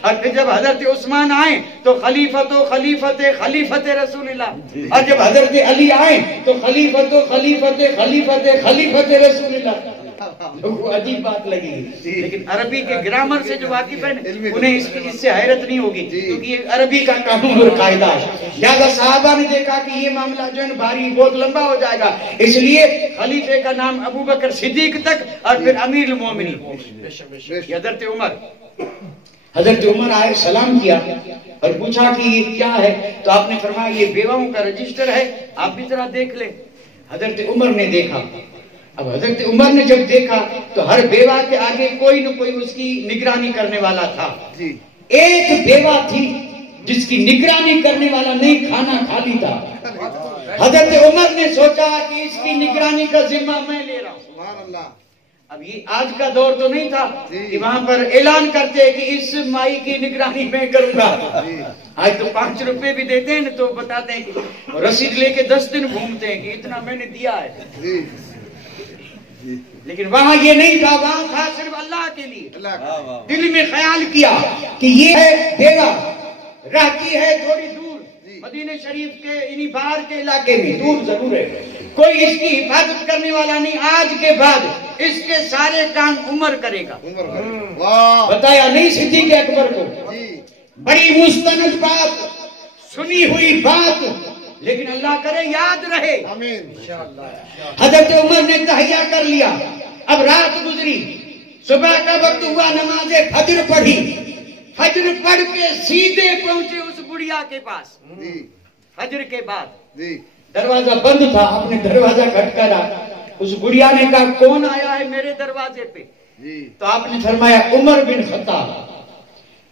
اور پھر جب حضرت عثمان آئے تو خلیفت رسول اللہ، اور جب حضرت علی آئے تو خلیفت رسول اللہ۔ وہ عجیب بات لگی، لیکن عربی کے گرامر سے جو واقف ہے انہیں اس سے حیرت نہیں ہوگی، کیونکہ یہ عربی کا قانون اور قاعدہ ہے۔ لہذا صحابہ نے دیکھا کہ یہ معاملہ جو ہے بھاری بہت لمبا ہو جائے گا، اس لیے خلیفے کا نام ابو بکر صدیق تک اور پھر امیر المومنین حضرت عمر آئے، سلام کیا اور پوچھا کہ یہ کیا ہے؟ تو آپ نے فرمایا یہ بیواؤں کا رجسٹر ہے، آپ بھی ذرا دیکھ لیں۔ حضرت عمر نے دیکھا۔ اب حضرت عمر نے جب دیکھا تو ہر بیوہ کے آگے کوئی نہ کوئی اس کی نگرانی کرنے والا تھا۔ ایک بیوہ تھی جس کی نگرانی کرنے والا نہیں، کھانا خالی تھا۔ حضرت عمر نے سوچا کہ اس کی نگرانی کا ذمہ میں لے رہا ہوں۔ اب یہ آج کا دور تو نہیں تھا کہ وہاں پر اعلان کرتے کہ اس مائی کی نگرانی میں کروں گا۔ آج تو 5 روپے بھی دیتے ہیں تو بتاتے ہیں کہ رسید لے کے 10 دن گھومتے ہیں کہ اتنا میں نے دیا ہے، لیکن وہاں یہ نہیں تھا، وہاں تھا صرف اللہ کے لیے۔ دل میں خیال کیا کہ یہ ہے بیوہ، رہتی ہے تھوڑی دور مدینہ شریف کے انہی باہر کے علاقے میں، دور ضرور ہے، کوئی اس کی حفاظت کرنے والا نہیں، آج کے بعد اس کے سارے کام عمر کرے گا۔ بتایا نہیں صدیق اکبر کو، بڑی مستند بات، سنی ہوئی بات، لیکن اللہ کرے یاد رہے۔ حضرت عمر نے تہیہ کر لیا۔ اب رات گزری، صبح کا وقت ہوا، نماز فجر پڑھی، فجر پڑھ کے سیدھے پہنچے اس بڑھیا کے پاس۔ فجر کے بعد دروازہ بند تھا، آپ نے دروازہ کھٹکارا، اس بڑھیا نے کہا کون آیا ہے میرے دروازے پہ؟ تو آپ نے فرمایا عمر بن خطاب۔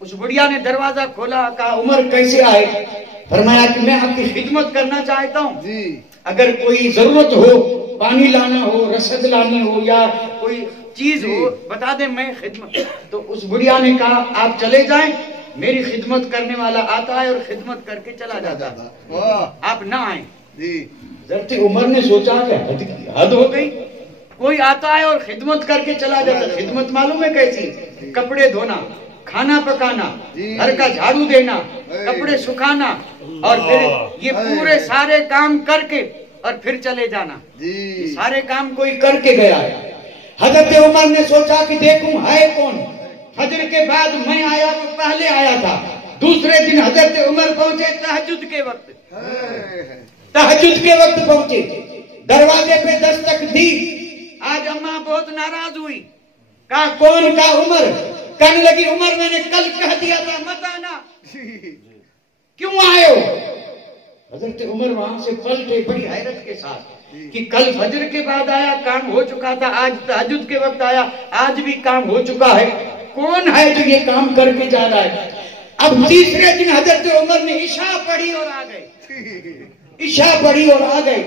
اس بڑھیا نے دروازہ کھولا، کہا عمر کیسے آئے؟ فرمایا کہ میں آپ کی خدمت کرنا چاہتا ہوں، اگر کوئی ضرورت ہو، پانی لانا ہو، رسد لانی ہو یا کوئی چیز ہو بتا دیں، میں خدمت۔ تو اس بڑھیا نے کہا آپ چلے جائیں، میری خدمت کرنے والا آتا ہے اور خدمت کر کے چلا جاتا ہے، آپ نہ آئیں۔ حضرت عمر نے سوچا کہ حد ہو گئی، کوئی آتا ہے اور خدمت کر کے چلا جاتا ہے۔ خدمت معلوم ہے کیسی؟ کپڑے دھونا، کھانا پکانا، گھر کا جھاڑو دینا، کپڑے سکھانا، اور پھر یہ پورے سارے کام کر کے اور پھر چلے جانا۔ یہ سارے کام کوئی کر کے گیا ہے۔ حضرت عمر نے سوچا کہ دیکھوں ہے کون۔ فجر کے بعد میں آیا، وہ پہلے آیا تھا۔ دوسرے دن حضرت عمر پہنچے تہجد کے وقت، تہجد کے وقت پہنچے، دروازے پہ دستک دی۔ آج اماں بہت ناراض ہوئی، کہا کون؟ کہا عمر۔ کہنے لگی عمر میں نے کل کہہ دیا تھا مت آنا، کیوں آئے ہو؟ حضرت عمر وہاں سے پلٹے بڑی حیرت کے ساتھ کہ کل فجر کے بعد آیا، کام ہو چکا تھا، آج تہجد کے وقت آیا، آج بھی کام ہو چکا ہے، کون ہے جو یہ کام کر کے جا رہا ہے؟ اب تیسرے دن حضرت عمر نے عشاء پڑھی اور آ گئے، عشاء پڑھی اور آ گئے،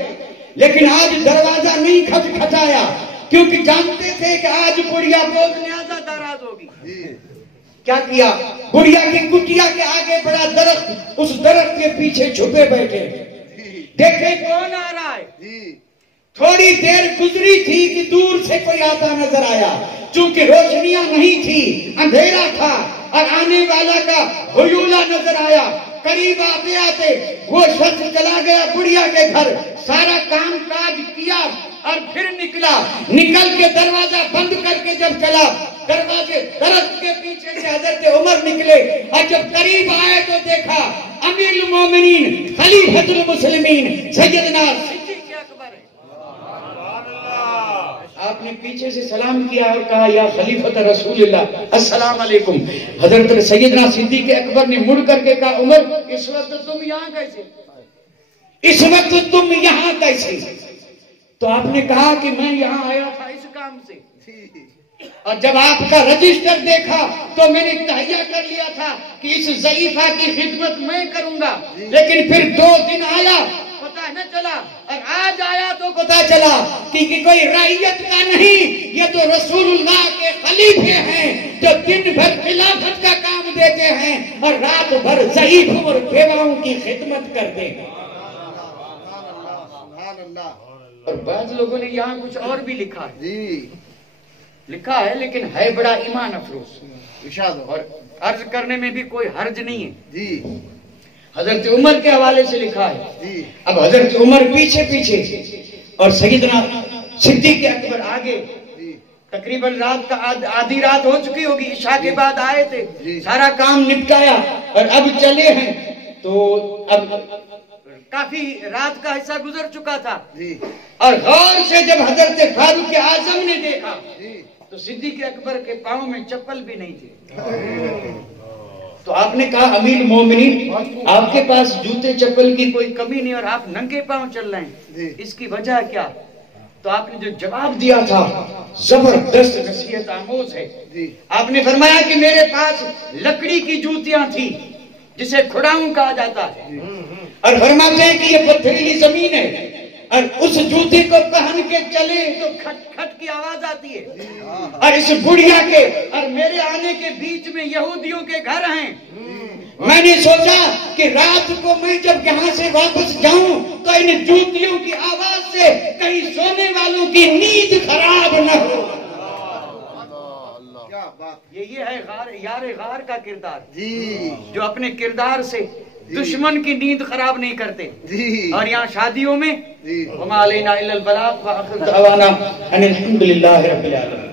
لیکن آج دروازہ نہیں کھٹکھٹایا، کیونکہ جانتے تھے کہ آج بڑھیا بہت زیادہ ناراض ہوگی۔ کیا کیا؟ بڑھیا کی کٹیا کے آگے بڑا درخت، اس درخت کے پیچھے چھپے بیٹھے، دیکھیں کون آ رہا ہے۔ تھوڑی دیر گزری تھی کہ دور سے کوئی آتا نظر آیا، چونکہ روشنیاں نہیں تھی، اندھیرا تھا، اور آنے والا کا ہیولہ نظر آیا۔ قریب آتے آتے وہ شخص چلا گیا بڑھیا کے گھر، سارا کام کاج کیا اور پھر نکلا، نکل کے دروازہ بند کر کے جب چلا، دروازے درخت کے پیچھے سے حضرت عمر نکلے، اور جب قریب آئے تو دیکھا امیر المومنین خلیفۃ المسلمین سیدنا صدیق اکبر ہے۔ آپ نے پیچھے سے سلام کیا اور کہا یا خلیفۃ رسول اللہ السلام علیکم۔ حضرت سیدنا صدیق اکبر نے مڑ کر کے کہا عمر اس وقت تم یہاں کیسے؟ اس وقت تم یہاں کیسے؟ تو آپ نے کہا کہ میں یہاں آیا تھا اس کام سے، اور جب آپ کا رجسٹر دیکھا تو میں نے تہیہ کر لیا تھا کہ اس ضعیفہ کی خدمت میں کروں گا، لیکن پھر 2 دن آیا پتہ نہ چلا، اور آج آیا تو پتہ چلا کہ کوئی رعیت کا نہیں، یہ تو رسول اللہ کے خلیفے ہیں جو دن بھر خلافت کا کام دیتے ہیں اور رات بھر ضعیفوں اور بیواؤں کی خدمت کرتے ہیں۔ اور بعض لوگوں نے یہاں کچھ اور بھی لکھا ہے، لکھا ہے لیکن ہے بڑا ایمان افروز، اور عرض کرنے میں بھی کوئی حرج نہیں ہے جی حضرت عمر کے حوالے سے لکھا ہے جی اب حضرت عمر پیچھے پیچھے اور سیدنا صدیق اکبر آگے جی تقریباً رات کا آدھی رات ہو چکی ہوگی عشاء کے بعد آئے تھے جی سارا کام نپٹایا اور اب چلے ہیں تو اب کافی رات کا حصہ گزر چکا تھا جی اور غور سے جب حضرت فاروق اعظم نے دیکھا جی تو صدیق اکبر کے پاؤں میں چپل بھی نہیں تھی تو آپ نے کہا امیر مومنین آپ کے پاس جوتے چپل کی کوئی کمی نہیں اور آپ ننگے پاؤں چل رہے ہیں اس کی وجہ کیا تو آپ نے جو جواب دیا تھا زبردست نصیحت آموز ہے آپ نے فرمایا کہ میرے پاس لکڑی کی جوتیاں تھی جسے کھڑاؤں کہا جاتا ہے اور فرماتے ہیں کہ یہ پتھریلی زمین ہے اور اس جوتے کو پہن کے چلے تو کھٹ کھٹ کی آواز آتی ہے اور اس بڑھیا کے اور میرے آنے کے بیچ میں یہودیوں کے گھر ہیں میں نے سوچا کہ رات کو میں جب یہاں سے واپس جاؤں تو ان جوتیوں کی آواز سے کہیں سونے والوں کی نیند خراب نہ ہو یہ ہے یار غار کا کردار جو اپنے کردار سے دشمن کی نیند خراب نہیں کرتے اور یہاں شادیوں میں وما علینا الا البلاغ وآخر دعوانا ان الحمد للہ رب العالمین